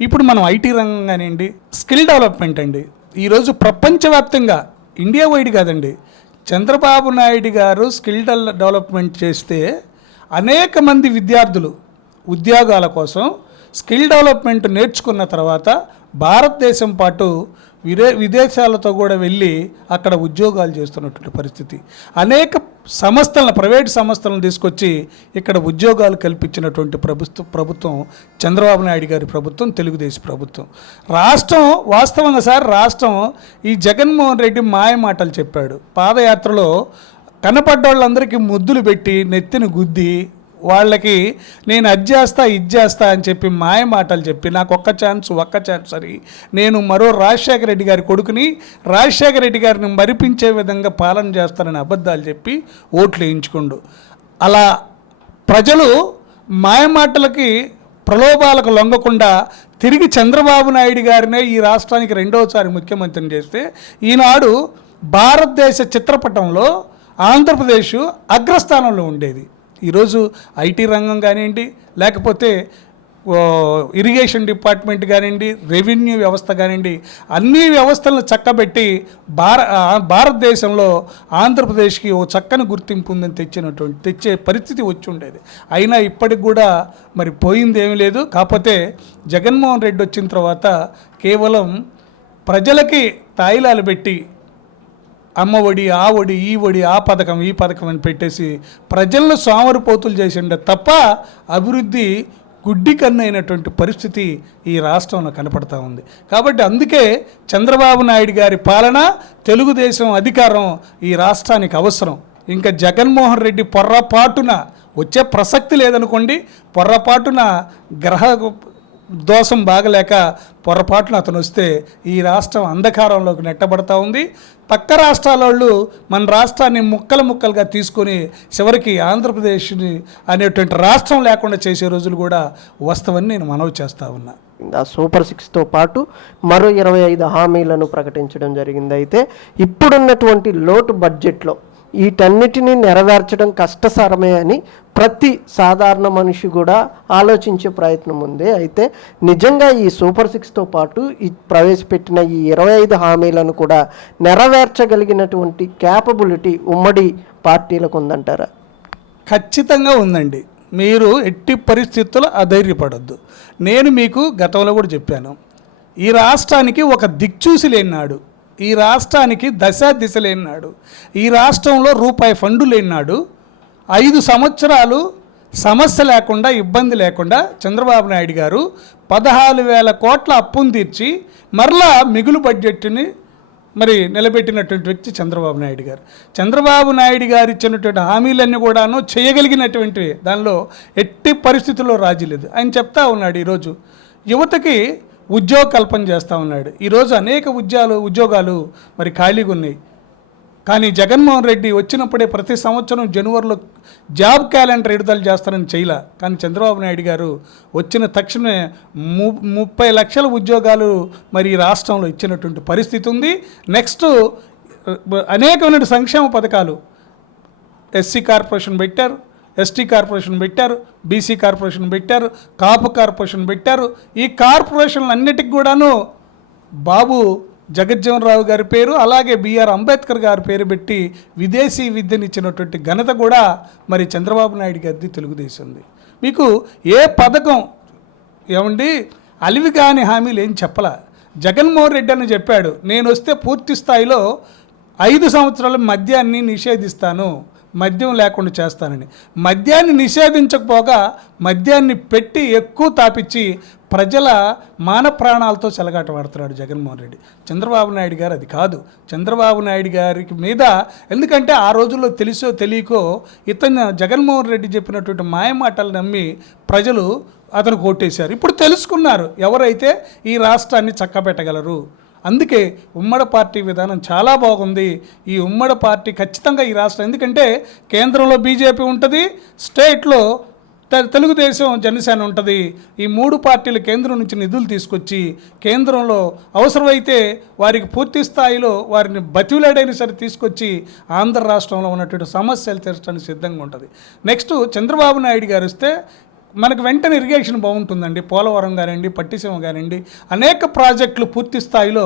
ఇప్పుడు మనం ఐటీ రంగం కానివ్వండి, స్కిల్ డెవలప్మెంట్ అండి, ఈరోజు ప్రపంచవ్యాప్తంగా ఇండియా వైడ్ కాదండి, చంద్రబాబు నాయుడు గారు స్కిల్ డెవలప్మెంట్ చేస్తే అనేక మంది విద్యార్థులు ఉద్యోగాల కోసం స్కిల్ డెవలప్మెంట్ నేర్చుకున్న తర్వాత భారతదేశం పాటు విదేశాలతో కూడా వెళ్ళి అక్కడ ఉద్యోగాలు చేస్తున్నటువంటి పరిస్థితి. అనేక సంస్థలను, ప్రైవేట్ సంస్థలను తీసుకొచ్చి ఇక్కడ ఉద్యోగాలు కల్పించినటువంటి ప్రభుత్వం చంద్రబాబు నాయుడు గారి ప్రభుత్వం, తెలుగుదేశం ప్రభుత్వం. రాష్ట్రం వాస్తవంగా సార్, రాష్ట్రం ఈ జగన్మోహన్ రెడ్డి మాయ మాటలు చెప్పాడు. పాదయాత్రలో కనపడ్డ వాళ్ళందరికీ ముద్దులు పెట్టి నెత్తిని గుద్ది వాళ్ళకి నేను అది చేస్తా ఇది చేస్తా అని చెప్పి మాయ మాటలు చెప్పి నాకు ఒక్క ఛాన్స్ అని నేను మరో రాజశేఖర రెడ్డి గారి కొడుకుని, రాజశేఖర రెడ్డి గారిని మరిపించే విధంగా పాలన చేస్తానని అబద్ధాలు చెప్పి ఓట్లు వేయించుకుండు. అలా ప్రజలు మాయమాటలకి, ప్రలోభాలకు లొంగకుండా తిరిగి చంద్రబాబు నాయుడు గారినే ఈ రాష్ట్రానికి రెండవసారి ముఖ్యమంత్రిని చేస్తే ఈనాడు భారతదేశ చిత్రపటంలో ఆంధ్రప్రదేశ్ అగ్రస్థానంలో ఉండేది. ఈరోజు ఐటీ రంగం కానివ్వండి, లేకపోతే ఇరిగేషన్ డిపార్ట్మెంట్ కానివ్వండి, రెవెన్యూ వ్యవస్థ కానివ్వండి, అన్ని వ్యవస్థలను చక్కబెట్టి భారతదేశంలో ఆంధ్రప్రదేశ్కి ఓ చక్కని గుర్తింపు ఉందని తెచ్చే పరిస్థితి వచ్చి ఉండేది. అయినా ఇప్పటికి కూడా మరి పోయింది ఏమీ లేదు. కాకపోతే జగన్మోహన్ రెడ్డి వచ్చిన తర్వాత కేవలం ప్రజలకి తాయిలాలు పెట్టి అమ్మ ఒడి, ఆ ఒడి, ఈ ఒడి, ఆ పథకం, ఈ పథకం అని పెట్టేసి ప్రజలను సోమరిపోతులు చేసిండే తప్ప అభివృద్ధి గుడ్డి కన్నైనటువంటి పరిస్థితి ఈ రాష్ట్రంలో కనపడతా ఉంది. కాబట్టి అందుకే చంద్రబాబు నాయుడు గారి పాలన, తెలుగుదేశం అధికారం ఈ రాష్ట్రానికి అవసరం. ఇంకా జగన్మోహన్ రెడ్డి పొర్రపాటున వచ్చే ప్రసక్తి లేదనుకోండి. పొర్రపాటున గ్రహ దోషం బాగలేక పొరపాటున అతను వస్తే ఈ రాష్ట్రం అంధకారంలోకి నెట్టబడతా ఉంది. పక్క రాష్ట్రాల వాళ్ళు మన రాష్ట్రాన్ని ముక్కలుగా తీసుకొని చివరికి ఆంధ్రప్రదేశ్ని అనేటువంటి రాష్ట్రం లేకుండా చేసే రోజులు కూడా వస్తావని నేను మనవి చేస్తూ ఉన్నా. సూపర్ 6తో పాటు మరో 25 హామీలను ప్రకటించడం జరిగింది. అయితే ఇప్పుడున్నటువంటి లోటు బడ్జెట్లో వీటన్నిటినీ నెరవేర్చడం కష్టసారమే అని ప్రతి సాధారణ మనిషి కూడా ఆలోచించే ప్రయత్నం ఉంది. అయితే నిజంగా ఈ సూపర్ 6తో పాటు ఈ ప్రవేశపెట్టిన ఈ 25 హామీలను కూడా నెరవేర్చగలిగినటువంటి క్యాపబిలిటీ ఉమ్మడి పార్టీలకు ఉందంటారా? ఖచ్చితంగా ఉందండి. మీరు ఎట్టి పరిస్థితుల్లో అధైర్యపడొద్దు. నేను మీకు గతంలో కూడా చెప్పాను, ఈ రాష్ట్రానికి ఒక దిక్చూసి లేనాడు, ఈ రాష్ట్రానికి దిశ లేనాడు, ఈ రాష్ట్రంలో రూపాయి ఫండు లేనాడు. 5 సంవత్సరాలు సమస్య లేకుండా, ఇబ్బంది లేకుండా చంద్రబాబు నాయుడు గారు 16,000 కోట్ల అప్పును తీర్చి మరలా మిగులు బడ్జెట్ని మరి నిలబెట్టినటువంటి వ్యక్తి చంద్రబాబు నాయుడు గారు. చంద్రబాబు నాయుడు గారు ఇచ్చినటువంటి హామీలన్నీ కూడాను చేయగలిగినటువంటివి, దానిలో ఎట్టి పరిస్థితుల్లో రాజీ లేదు. ఆయన చెప్తా ఉన్నాడు, ఈరోజు యువతకి ఉద్యోగ కల్పన చేస్తూ ఉన్నాడు. ఈరోజు అనేక ఉద్యోగాలు మరి ఖాళీగా ఉన్నాయి. కానీ జగన్మోహన్ రెడ్డి వచ్చినప్పుడే ప్రతి సంవత్సరం జనవరిలో జాబ్ క్యాలెండర్ విడుదల చేస్తారని చేయలే. కానీ చంద్రబాబు నాయుడు గారు వచ్చిన తక్షణమే 30 లక్షల ఉద్యోగాలు మరి ఈ రాష్ట్రంలో ఇచ్చినటువంటి పరిస్థితి ఉంది. నెక్స్ట్ అనేకమైన సంక్షేమ పథకాలు, ఎస్సీ కార్పొరేషన్ పెట్టారు, ఎస్టీ కార్పొరేషన్ పెట్టారు, బీసీ కార్పొరేషన్ పెట్టారు, కాపు కార్పొరేషన్ పెట్టారు. ఈ కార్పొరేషన్లు అన్నిటికి కూడాను బాబు జగజ్జీవన్ రావు గారి పేరు, అలాగే బిఆర్ అంబేద్కర్ గారి పేరు పెట్టి విదేశీ విద్యనిచ్చినటువంటి ఘనత కూడా మరి చంద్రబాబు నాయుడు గారిది, తెలుగుదేశంది. మీకు ఏ పథకం ఏమండి అలివి కాని హామీలు ఏం చెప్పలా. జగన్మోహన్ రెడ్డి అని చెప్పాడు, నేను వస్తే పూర్తి స్థాయిలో 5 సంవత్సరాల మద్యాన్ని నిషేధిస్తాను, మద్యం లేకుండా చేస్తానని. మద్యాన్ని నిషేధించకపోగా మద్యాన్ని పెట్టి ఎక్కువ తాపిచ్చి ప్రజల మాన ప్రాణాలతో చెలగాట పడుతున్నాడు జగన్మోహన్ రెడ్డి. చంద్రబాబు నాయుడు గారు అది కాదు. చంద్రబాబు నాయుడు గారికి మీద, ఎందుకంటే ఆ రోజుల్లో తెలుసో తెలియకో ఇతను జగన్మోహన్ రెడ్డి చెప్పినటువంటి మాయమాటలు నమ్మి ప్రజలు అతను ఓటేశారు. ఇప్పుడు తెలుసుకున్నారు ఎవరైతే ఈ రాష్ట్రాన్ని చక్కబెట్టగలరు. అందుకే ఉమ్మడి పార్టీ విధానం చాలా బాగుంది. ఈ ఉమ్మడి పార్టీ ఖచ్చితంగా ఈ రాష్ట్రం, ఎందుకంటే కేంద్రంలో బీజేపీ ఉంటుంది, స్టేట్లో తెలుగుదేశం, జనసేన ఉంటుంది. ఈ 3 పార్టీలు కేంద్రం నుంచి నిధులు తీసుకొచ్చి కేంద్రంలో అవసరమైతే వారికి పూర్తి స్థాయిలో వారిని బతిలాడైనా సరే తీసుకొచ్చి ఆంధ్ర రాష్ట్రంలో ఉన్నటువంటి సమస్యలు తీర్చడానికి సిద్ధంగా ఉంటుంది. నెక్స్ట్ చంద్రబాబు నాయుడు గారు వస్తే మనకు వెంటనే ఇరిగేషన్ బాగుంటుందండి. పోలవరం కానివ్వండి, పట్టిసీమ కానివ్వండి, అనేక ప్రాజెక్టులు పూర్తి స్థాయిలో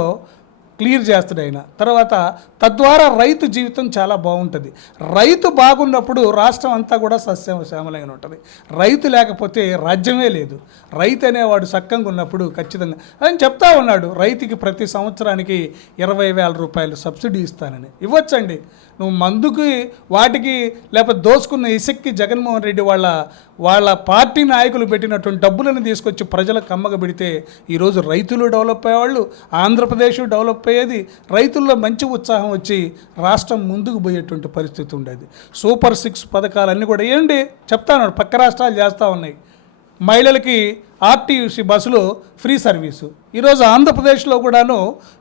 క్లియర్ చేస్తాడు ఆయన. తర్వాత తద్వారా రైతు జీవితం చాలా బాగుంటుంది. రైతు బాగున్నప్పుడు రాష్ట్రం అంతా కూడా సస్యశ్యామలంగా ఉంటుంది. రైతు లేకపోతే రాజ్యమే లేదు. రైతు అనేవాడు సక్కంగా ఉన్నప్పుడు ఖచ్చితంగా ఆయన చెప్తా ఉన్నాడు, రైతుకి ప్రతి సంవత్సరానికి 20,000 రూపాయలు సబ్సిడీ ఇస్తానని. ఇవ్వచ్చండి. నువ్వు మందుకి వాటికి లేకపోతే దోసుకున్న ఇసుక్కి జగన్మోహన్ రెడ్డి వాళ్ళ పార్టీ నాయకులు పెట్టినటువంటి డబ్బులను తీసుకొచ్చి ప్రజలకు కమ్మగ పెడితే ఈరోజు రైతులు డెవలప్ అయ్యేవాళ్ళు, ఆంధ్రప్రదేశ్ డెవలప్ అయ్యేది, రైతుల్లో మంచి ఉత్సాహం వచ్చి రాష్ట్రం ముందుకు పోయేటువంటి పరిస్థితి ఉండేది. సూపర్ 6 పథకాలన్నీ కూడా ఏంటి చెప్తాను, పక్క రాష్ట్రాలు చేస్తూ ఉన్నాయి. మహిళలకి ఆర్టీసీ బస్సులు ఫ్రీ సర్వీసు. ఈరోజు ఆంధ్రప్రదేశ్లో కూడాను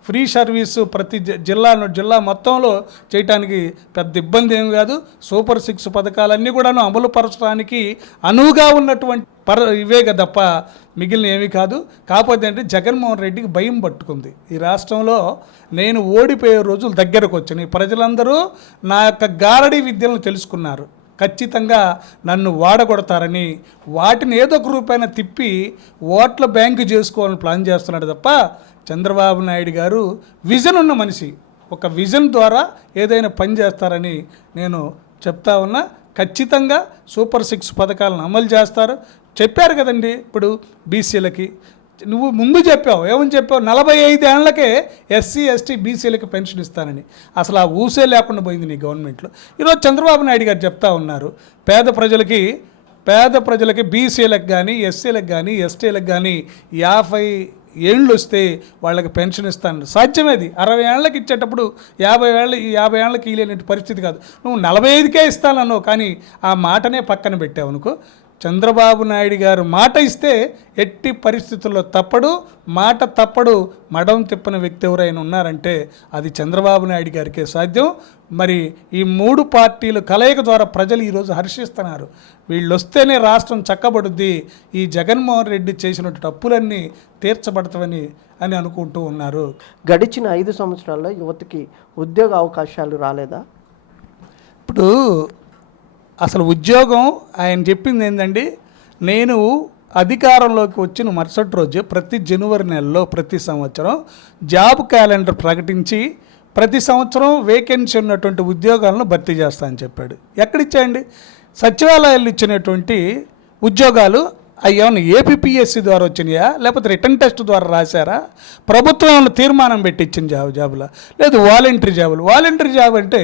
ఫ్రీ సర్వీసు ప్రతి జిల్లా మొత్తంలో చేయటానికి పెద్ద ఇబ్బంది ఏం కాదు. సూపర్ 6 పథకాలన్నీ కూడాను అమలు పరచడానికి అనువుగా ఉన్నటువంటి ఇవే తప్ప మిగిలిన ఏమీ కాదు. కాకపోతే అంటే జగన్మోహన్ రెడ్డికి భయం పట్టుకుంది. ఈ రాష్ట్రంలో నేను ఓడిపోయే రోజులు దగ్గరకు వచ్చినాయి. ప్రజలందరూ నా యొక్క గారడీ విద్యలను తెలుసుకున్నారు. ఖచ్చితంగా నన్ను వాడగొడతారని వాటిని ఏదో ఒక రూపాయన తిప్పి ఓట్ల బ్యాంకు చేసుకోవాలని ప్లాన్ చేస్తున్నాడు తప్ప చంద్రబాబు నాయుడు గారు విజన్ ఉన్న మనిషి. ఒక విజన్ ద్వారా ఏదైనా పని చేస్తారని నేను చెప్తా ఉన్నా. ఖచ్చితంగా సూపర్ 6 పథకాలను అమలు చేస్తారు. చెప్పారు కదండి, ఇప్పుడు బీసీలకి నువ్వు ముందు చెప్పావు, ఏమని చెప్పావు, 45 ఏళ్లకే ఎస్సీ ఎస్టీ బీసీలకి పెన్షన్ ఇస్తానని. అసలు ఆ ఊసే లేకుండా పోయింది నీ గవర్నమెంట్లో. ఈరోజు చంద్రబాబు నాయుడు గారు చెప్తా ఉన్నారు, పేద ప్రజలకి బీసీలకు కానీ ఎస్సీలకు కానీ ఎస్టీలకు కానీ 50 ఏళ్ళు వస్తే వాళ్ళకి పెన్షన్ ఇస్తాను. సాధ్యమేది. 60 ఏళ్ళకి ఇచ్చేటప్పుడు 50 ఏళ్ళకి ఇలేని పరిస్థితి కాదు. నువ్వు 45కే ఇస్తానన్నావు, కానీ ఆ మాటనే పక్కన పెట్టావు అనుకో. చంద్రబాబు నాయుడు గారు మాట ఇస్తే ఎట్టి పరిస్థితుల్లో మాట తప్పడు మడం తిప్పని వ్యక్తి ఎవరైనా ఉన్నారంటే అది చంద్రబాబు నాయుడు గారికే సాధ్యం. మరి ఈ 3 పార్టీలు కలయిక ద్వారా ప్రజలు ఈరోజు హర్షిస్తున్నారు. వీళ్ళు వస్తేనే రాష్ట్రం చక్కబడుద్ది, ఈ జగన్మోహన్ రెడ్డి చేసినటువంటి అప్పులన్నీ తీర్చబడతామని అనుకుంటూ ఉన్నారు. గడిచిన 5 సంవత్సరాల్లో యువతకి ఉద్యోగ అవకాశాలు రాలేదా? ఇప్పుడు అసలు ఉద్యోగం ఆయన చెప్పింది ఏంటండి, నేను అధికారంలోకి వచ్చిన మరుసటి రోజు ప్రతి జనవరి నెలలో ప్రతి సంవత్సరం జాబ్ క్యాలెండర్ ప్రకటించి ప్రతి సంవత్సరం వేకెన్సీ ఉన్నటువంటి ఉద్యోగాలను భర్తీ చేస్తానని చెప్పాడు. ఎక్కడిచ్చాయండి? సచివాలయాలు ఇచ్చినటువంటి ఉద్యోగాలు ఏమన్నా ఏపీపీఎస్సీ ద్వారా వచ్చినాయా, లేకపోతే రిటర్న్ టెస్ట్ ద్వారా రాశారా? ప్రభుత్వం తీర్మానం పెట్టి ఇచ్చిన జాబులా? లేదు వాలంటరీ జాబ్ అంటే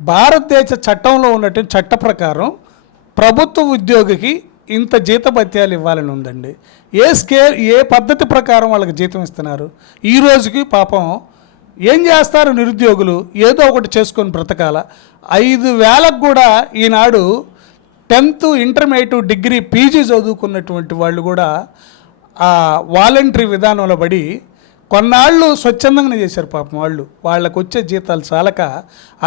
భారతదేశ చట్టంలో ఉన్నటువంటి చట్ట ప్రకారం ప్రభుత్వ ఉద్యోగికి ఇంత జీతభత్యాలు ఇవ్వాలని ఉందండి. ఏ పద్ధతి ప్రకారం వాళ్ళకి జీతం ఇస్తున్నారు? ఈ రోజుకి పాపం ఏం చేస్తారు నిరుద్యోగులు? ఏదో ఒకటి చేసుకొని బ్రతకాల. 5,000కు కూడా ఈనాడు 10th ఇంటర్మీడియట్ డిగ్రీ పీజీ చదువుకున్నటువంటి వాళ్ళు కూడా ఆ వాలంటరీ విధానంలో పడి కొన్నాళ్ళు స్వచ్ఛందంగానే చేశారు. పాపం వాళ్ళకు వచ్చే జీతాలు చాలక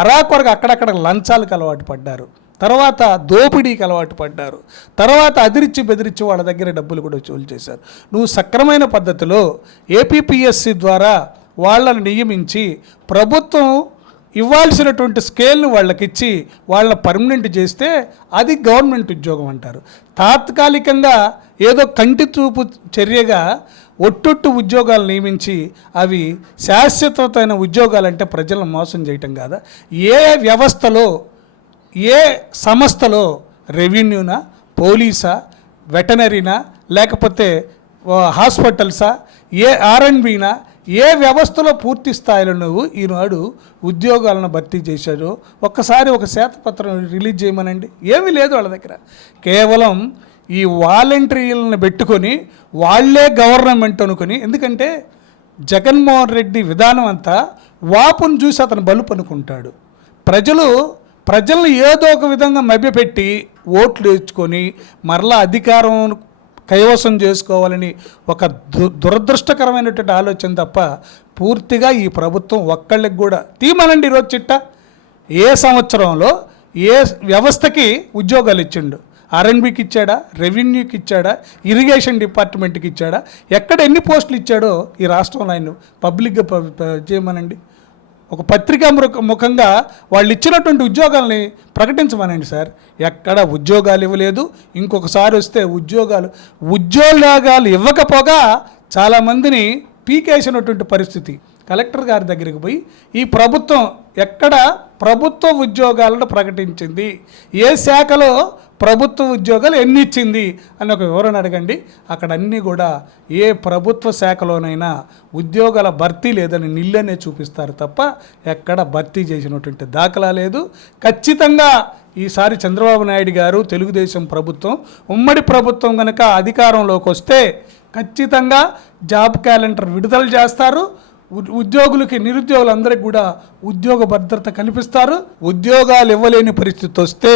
అరాకొరగా అక్కడక్కడ లంచాలకు అలవాటు పడ్డారు. తర్వాత దోపిడీకి అలవాటు పడ్డారు. తర్వాత అదిరిచ్చి బెదిరించి వాళ్ళ దగ్గర డబ్బులు కూడా వసూలు చేశారు. నువ్వు సక్రమైన పద్ధతిలో ఏపీపీఎస్సీ ద్వారా వాళ్ళని నియమించి ప్రభుత్వం ఇవ్వాల్సినటువంటి స్కేల్ను వాళ్ళకిచ్చి వాళ్ళని పర్మనెంట్ చేస్తే అది గవర్నమెంట్ ఉద్యోగం అంటారు. తాత్కాలికంగా ఏదో కంటి చూపు చర్యగా ఒట్టొట్టు ఉద్యోగాలు నియమించి అవి శాశ్వతమైన ఉద్యోగాలంటే ప్రజలను మోసం చేయటం కాదా? ఏ వ్యవస్థలో ఏ సంస్థలో రెవెన్యూనా, పోలీసా, వెటనరీనా, లేకపోతే హాస్పిటల్సా, ఏ ఆర్ఎండ్బీనా, ఏ వ్యవస్థలో పూర్తి స్థాయిలో నువ్వు ఈనాడు ఉద్యోగాలను భర్తీ చేశారో ఒక్కసారి ఒక శ్వేతపత్రం రిలీజ్ చేయమనండి. ఏమీ లేదు వాళ్ళ దగ్గర. కేవలం ఈ వాలంటీర్లను పెట్టుకొని వాళ్లే గవర్నమెంట్ అనుకుని, ఎందుకంటే జగన్మోహన్ రెడ్డి విధానం అంతా వాపును చూసి అతను బలుపు అనుకుంటాడు. ప్రజలను ఏదో ఒక విధంగా మభ్యపెట్టి ఓట్లు వేసుకొని మరలా అధికారం కైవసం చేసుకోవాలని ఒక దురదృష్టకరమైనటువంటి ఆలోచన తప్ప పూర్తిగా ఈ ప్రభుత్వం ఒక్కళ్ళకి కూడా తీమనండి. ఈరోజు చిట్ట ఏ సంవత్సరంలో ఏ వ్యవస్థకి ఉద్యోగాలు ఇచ్చిండు? ఆర్ఎండ్బికి ఇచ్చాడా, రెవెన్యూకి ఇచ్చాడా, ఇరిగేషన్ డిపార్ట్మెంట్కి ఇచ్చాడా? ఎక్కడ ఎన్ని పోస్టులు ఇచ్చాడో ఈ రాష్ట్రంలో ఆయన పబ్లిక్గా చేయమనండి. ఒక పత్రికా ముఖంగా వాళ్ళు ఇచ్చినటువంటి ఉద్యోగాల్ని ప్రకటించమనండి సార్. ఎక్కడ ఉద్యోగాలు ఇవ్వలేదు. ఇంకొకసారి వస్తే ఉద్యోగాలు ఇవ్వకపోగా చాలామందిని పీకేసినటువంటి పరిస్థితి. కలెక్టర్ గారి దగ్గరికి పోయి ఈ ప్రభుత్వం ఎక్కడ ప్రభుత్వ ఉద్యోగాలను ప్రకటించింది, ఏ శాఖలో ప్రభుత్వ ఉద్యోగాలు ఎన్ని ఇచ్చింది అని ఒక వివరణ అడగండి. అక్కడ అన్నీ కూడా ఏ ప్రభుత్వ శాఖలోనైనా ఉద్యోగాల భర్తీ లేదని నిల్లనే చూపిస్తారు తప్ప ఎక్కడ భర్తీ చేసినటువంటి దాఖలా లేదు. ఖచ్చితంగా ఈసారి చంద్రబాబు నాయుడు గారు తెలుగుదేశం ప్రభుత్వం ఉమ్మడి ప్రభుత్వం కనుక అధికారంలోకి వస్తే ఖచ్చితంగా జాబ్ క్యాలెండర్ విడుదల చేస్తారు. ఉద్యోగులకి నిరుద్యోగులందరికీ కూడా ఉద్యోగ భద్రత కల్పిస్తారు. ఉద్యోగాలు ఇవ్వలేని పరిస్థితి వస్తే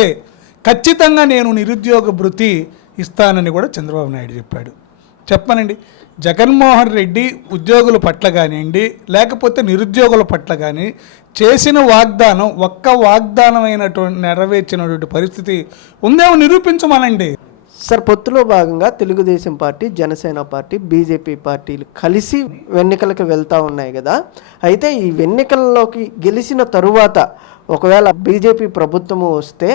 ఖచ్చితంగా నేను నిరుద్యోగ భృతి ఇస్తానని కూడా చంద్రబాబు నాయుడు చెప్పాడు. చెప్పనండి, జగన్మోహన్ రెడ్డి ఉద్యోగుల పట్ల కానివ్వండి లేకపోతే నిరుద్యోగుల పట్ల కానీ చేసిన వాగ్దానం ఒక్క వాగ్దానం అయినటువంటి నెరవేర్చినటువంటి పరిస్థితి ఉందేమో నిరూపించమనండి. సార్, పొత్తులో భాగంగా Telugu Desam party, Janasena party, BJP పార్టీలు కలిసి ఎన్నికలకు వెళ్తూ ఉన్నాయి కదా. అయితే ఈ ఎన్నికల్లోకి గెలిచిన తరువాత ఒకవేళ బీజేపీ ప్రభుత్వము వస్తే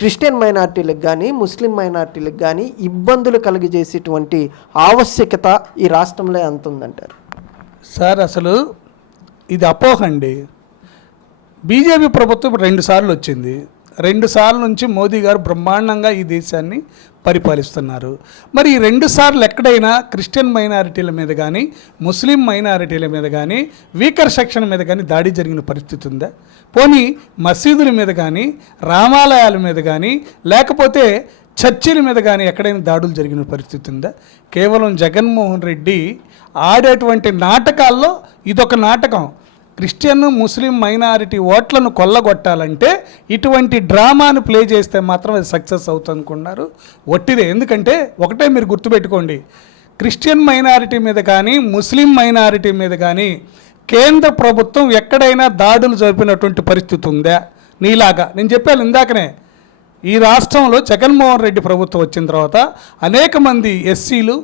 క్రిస్టియన్ మైనార్టీలకు కానీ ముస్లిం మైనార్టీలకు కానీ ఇబ్బందులు కలిగజేసేటువంటి ఆవశ్యకత ఈ రాష్ట్రంలో ఎంత ఉందంటారు? సార్, అసలు ఇది అపోహ అండి. బీజేపీ ప్రభుత్వం 2 సార్లు వచ్చింది. 2 సార్ల నుంచి మోదీ గారు బ్రహ్మాండంగా ఈ దేశాన్ని పరిపాలిస్తున్నారు. మరి ఈ 2 సార్లు ఎక్కడైనా క్రిస్టియన్ మైనారిటీల మీద కానీ ముస్లిం మైనారిటీల మీద కానీ వీకర్ సెక్షన్ మీద కానీ దాడి జరిగిన పరిస్థితి ఉందా? పోనీ మసీదుల మీద కానీ రామాలయాల మీద కానీ లేకపోతే చర్చిల మీద కానీ ఎక్కడైనా దాడులు జరిగిన పరిస్థితి ఉందా? కేవలం జగన్మోహన్ రెడ్డి ఆడేటువంటి నాటకాల్లో ఇదొక నాటకం. క్రిస్టియన్ ముస్లిం మైనారిటీ ఓట్లను కొల్లగొట్టాలంటే ఇటువంటి డ్రామాను ప్లే చేస్తే మాత్రం అది సక్సెస్ అవుతుంది అనుకున్నారు. ఒట్టిదే. ఎందుకంటే ఒకటే మీరు గుర్తుపెట్టుకోండి, క్రిస్టియన్ మైనారిటీ మీద కానీ ముస్లిం మైనారిటీ మీద కానీ కేంద్ర ప్రభుత్వం ఎక్కడైనా దాడులు జరిపినటువంటి పరిస్థితి ఉందా? నీలాగా నేను చెప్పాను ఇందాకనే, ఈ రాష్ట్రంలో జగన్మోహన్ రెడ్డి ప్రభుత్వం వచ్చిన తర్వాత అనేక మంది ఎస్సీలు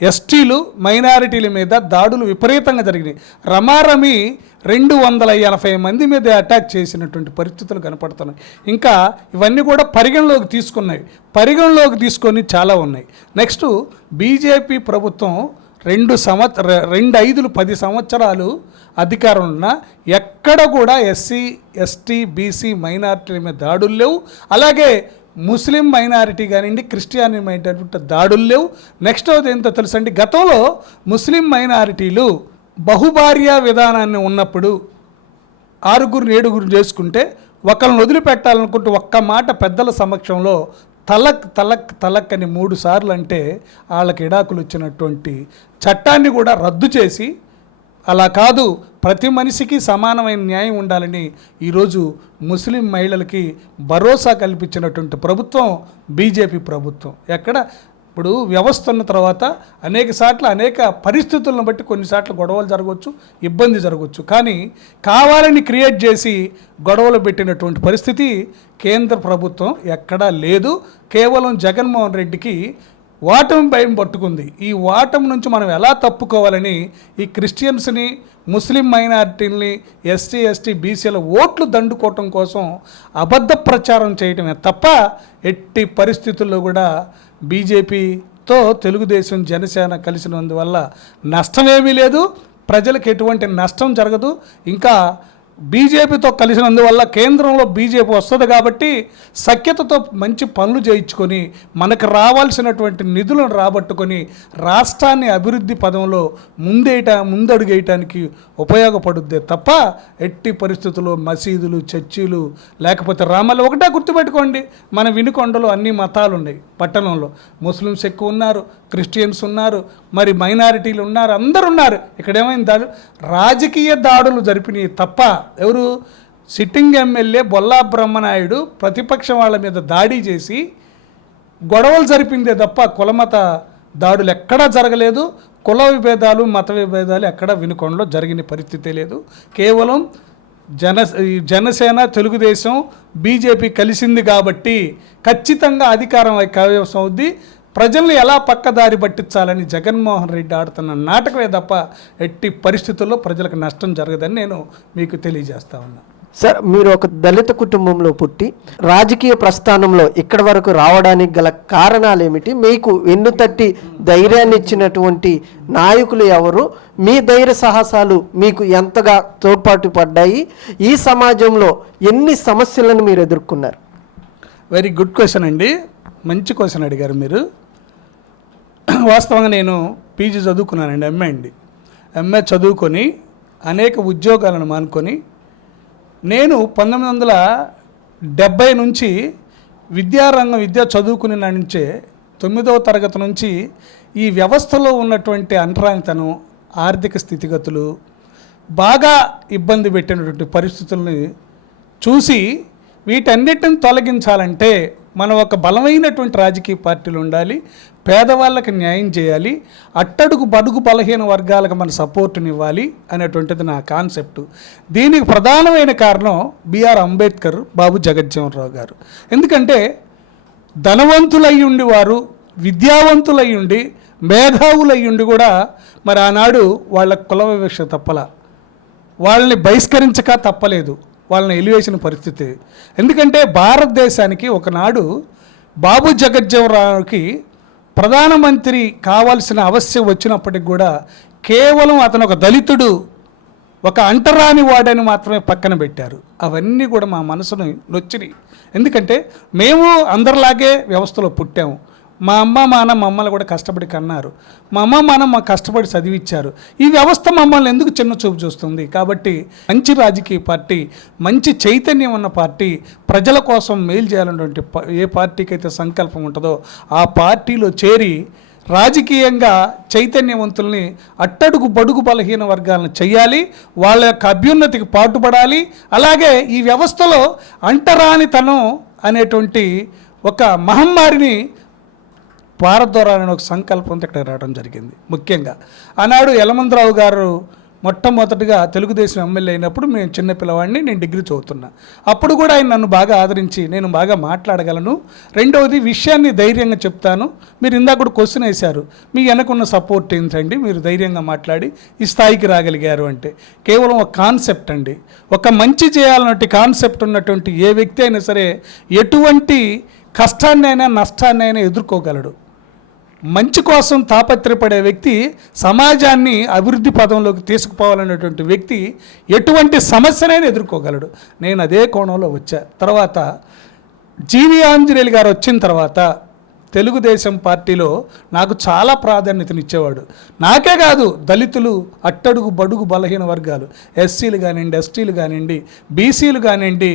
ఎస్టీలు మైనారిటీల మీద దాడులు విపరీతంగా జరిగినాయి. రమారమి 280 మంది మీద అటాక్ చేసినటువంటి పరిస్థితులు కనపడుతున్నాయి. ఇంకా ఇవన్నీ కూడా పరిగణలోకి తీసుకొని చాలా ఉన్నాయి. నెక్స్ట్ బీజేపీ ప్రభుత్వం 10 సంవత్సరాలు అధికారం ఉన్న ఎక్కడ కూడా ఎస్సీ ఎస్టీ బీసీ మైనారిటీల మీద దాడులు లేవు. అలాగే ముస్లిం మైనారిటీ కానివ్వండి క్రిస్టియాని మైనారిటీ దాడులు లేవు. నెక్స్ట్ అది ఏంటో తెలుసండి, గతంలో ముస్లిం మైనారిటీలు బహుభార్య విధానాన్ని ఉన్నప్పుడు 6-7 చేసుకుంటే ఒకళ్ళని వదిలిపెట్టాలనుకుంటూ ఒక్క మాట పెద్దల సమక్షంలో తలక్ అని 3 సార్లు అంటే వాళ్ళకి ఇడాకులు వచ్చినటువంటి చట్టాన్ని కూడా రద్దు చేసి, అలా కాదు ప్రతి మనిషికి సమానమైన న్యాయం ఉండాలని ఈరోజు ముస్లిం మహిళలకి భరోసా కల్పించినటువంటి ప్రభుత్వం బీజేపీ ప్రభుత్వం. ఎక్కడ ఇప్పుడు వ్యవస్థ ఉన్న తర్వాత అనేక పరిస్థితులను బట్టి కొన్నిసార్లు గొడవలు జరగవచ్చు, ఇబ్బంది జరగవచ్చు. కానీ కావాలని క్రియేట్ చేసి గొడవలు పెట్టినటువంటి పరిస్థితి కేంద్ర ప్రభుత్వం ఎక్కడా లేదు. కేవలం జగన్మోహన్ రెడ్డికి ఓటమి భయం పట్టుకుంది. ఈ ఓటమి నుంచి మనం ఎలా తప్పుకోవాలని ఈ క్రిస్టియన్స్ని ముస్లిం మైనారిటీని ఎస్సీ ఎస్టీ బీసీల ఓట్లు దండుకోవటం కోసం అబద్ధ ప్రచారం చేయటమే తప్ప ఎట్టి పరిస్థితుల్లో కూడా బీజేపీతో తెలుగుదేశం జనసేన కలిసినందువల్ల నష్టమేమీ లేదు. ప్రజలకు ఎటువంటి నష్టం జరగదు. ఇంకా బీజేపీతో కలిసినందువల్ల కేంద్రంలో బీజేపీ వస్తుంది కాబట్టి సఖ్యతతో మంచి పనులు చేయించుకొని మనకు రావాల్సినటువంటి నిధులను రాబట్టుకొని రాష్ట్రాన్ని అభివృద్ధి పదంలో ముందడుగేయటానికి ఉపయోగపడుద్దే తప్ప ఎట్టి పరిస్థితుల్లో మసీదులు చర్చీలు లేకపోతే రామాలు ఒకటే గుర్తుపెట్టుకోండి, మన వినుకొండలో అన్ని మతాలు ఉన్నాయి. పట్టణంలో ముస్లిమ్స్ ఎక్కువ ఉన్నారు, క్రిస్టియన్స్ ఉన్నారు, మరి మైనారిటీలు ఉన్నారు, అందరు ఉన్నారు. ఇక్కడేమైంది దాడు రాజకీయ దాడులు జరిపినాయి తప్ప ఎవరు సిట్టింగ్ ఎమ్మెల్యే బొల్లా బ్రహ్మనాయుడు ప్రతిపక్షం వాళ్ళ మీద దాడి చేసి గొడవలు జరిపిందే తప్ప కులమత దాడులు ఎక్కడా జరగలేదు. కుల విభేదాలు మత విభేదాలు ఎక్కడ వినుకొండలో జరిగిన పరిస్థితే లేదు. కేవలం జనసేన తెలుగుదేశం బీజేపీ కలిసింది కాబట్టి ఖచ్చితంగా అధికారం కైవసం అవుద్ది. ప్రజల్ని ఎలా పక్కదారి పట్టించాలని జగన్మోహన్ రెడ్డి ఆడుతున్న నాటకమే తప్ప ఎట్టి పరిస్థితుల్లో ప్రజలకు నష్టం జరగదని నేను మీకు తెలియజేస్తా ఉన్నా. సార్, మీరు ఒక దళిత కుటుంబంలో పుట్టి రాజకీయ ప్రస్థానంలో ఇక్కడి వరకు రావడానికి గల కారణాలు ఏమిటి? మీకు వెన్నుతట్టి ధైర్యాన్ని ఇచ్చినటువంటి నాయకులు ఎవరు? మీ ధైర్య సాహసాలు మీకు ఎంతగా తోడ్పాటు పడ్డాయి? ఈ సమాజంలో ఎన్ని సమస్యలను మీరు ఎదుర్కొన్నారు? వెరీ గుడ్ క్వశ్చన్ అండి, మంచి క్వశ్చన్ అడిగారు మీరు. వాస్తవంగా నేను పీజీ చదువుకున్నానండి, ఎంఏ చదువుకొని అనేక ఉద్యోగాలను మానుకొని నేను 1970 నుంచి విద్యా చదువుకునే నుంచే 9వ తరగతి నుంచి ఈ వ్యవస్థలో ఉన్నటువంటి అంటరానితనం, ఆర్థిక స్థితిగతులు, బాగా ఇబ్బంది పెట్టినటువంటి పరిస్థితుల్ని చూసి వీటన్నిటిని తొలగించాలంటే మనం ఒక బలమైనటువంటి రాజకీయ పార్టీలు ఉండాలి, పేదవాళ్ళకి న్యాయం చేయాలి, అట్టడుగు బడుగు బలహీన వర్గాలకు మన సపోర్టుని ఇవ్వాలి అనేటువంటిది నా కాన్సెప్టు. దీనికి ప్రధానమైన కారణం బిఆర్ అంబేద్కర్, బాబు జగజ్జీవన్ రావు గారు. ఎందుకంటే ధనవంతులయ్యుండి వారు, విద్యావంతులయ్యుండి, మేధావులయ్యుండి కూడా మరి ఆనాడు వాళ్ళ కుల వివక్ష తప్పల, వాళ్ళని బహిష్కరించక తప్పలేదు, వాళ్ళని ఎలివేసిన పరిస్థితి. ఎందుకంటే భారతదేశానికి ఒకనాడు బాబు జగజ్జీవన్ రావుకి ప్రధానమంత్రి కావాల్సిన ఆవశ్యకత వచ్చినప్పటికి కూడా కేవలం అతను ఒక దళితుడు, ఒక అంటరాని వాడని మాత్రమే పక్కన పెట్టారు. అవన్నీ కూడా మా మనసును నొచ్చినాయి. ఎందుకంటే మేము అందరిలాగే వ్యవస్థలో పుట్టాము. మా అమ్మ మా నాన్న మమ్మల్ని కూడా కష్టపడి కన్నారు, మా అమ్మ మా నాన్న మాకు కష్టపడి చదివించారు. ఈ వ్యవస్థ మమ్మల్ని ఎందుకు చిన్న చూపు చూస్తుంది? కాబట్టి మంచి రాజకీయ పార్టీ, మంచి చైతన్యం ఉన్న పార్టీ, ప్రజల కోసం మేలు చేయాలన్నటువంటి ఏ పార్టీకి అయితే సంకల్పం ఉంటుందో ఆ పార్టీలో చేరి రాజకీయంగా చైతన్యవంతుల్ని, అట్టడుగు బడుగు బలహీన వర్గాలను చేయాలి, వాళ్ళ యొక్క అభ్యున్నతికి పాటుపడాలి. అలాగే ఈ వ్యవస్థలో అంటరానితనం అనేటువంటి ఒక మహమ్మారిని పారదోరాలని ఒక సంకల్పంతో ఇక్కడ రావడం జరిగింది. ముఖ్యంగా ఆనాడు యలమందరావు గారు మొట్టమొదటిగా తెలుగుదేశం ఎమ్మెల్యే అయినప్పుడు నేను చిన్న పిల్లవాడిని, నేను డిగ్రీ చదువుతున్నా. అప్పుడు కూడా ఆయన నన్ను బాగా ఆదరించి నేను బాగా మాట్లాడగలను, రెండవది విషయాన్ని ధైర్యంగా చెప్తాను, మీరు ఇందాక కూడా క్వశ్చన్ వేశారు మీ వెనకున్న సపోర్ట్ ఏంటండి, మీరు ధైర్యంగా మాట్లాడి ఈ స్థాయికి రాగలిగారు అంటే కేవలం ఒక కాన్సెప్ట్ అండి. ఒక మంచి చేయాలన్నటువంటి కాన్సెప్ట్ ఉన్నటువంటి ఏ వ్యక్తి అయినా సరే ఎటువంటి కష్టాన్నైనా నష్టాన్నైనా ఎదుర్కోగలడు. మంచి కోసం తాపత్రపడే వ్యక్తి, సమాజాన్ని అభివృద్ధి పదంలోకి తీసుకుపోవాలనేటువంటి వ్యక్తి ఎటువంటి సమస్యనైనా ఎదుర్కోగలడు. నేను అదే కోణంలో వచ్చా. తర్వాత జీవి ఆంజనేయులు గారు వచ్చిన తర్వాత తెలుగుదేశం పార్టీలో నాకు చాలా ప్రాధాన్యతనిచ్చేవాడు. నాకే కాదు, దళితులు, అట్టడుగు బడుగు బలహీన వర్గాలు, ఎస్సీలు కానివ్వండి, ఎస్టీలు కానివ్వండి, బీసీలు కానివ్వండి,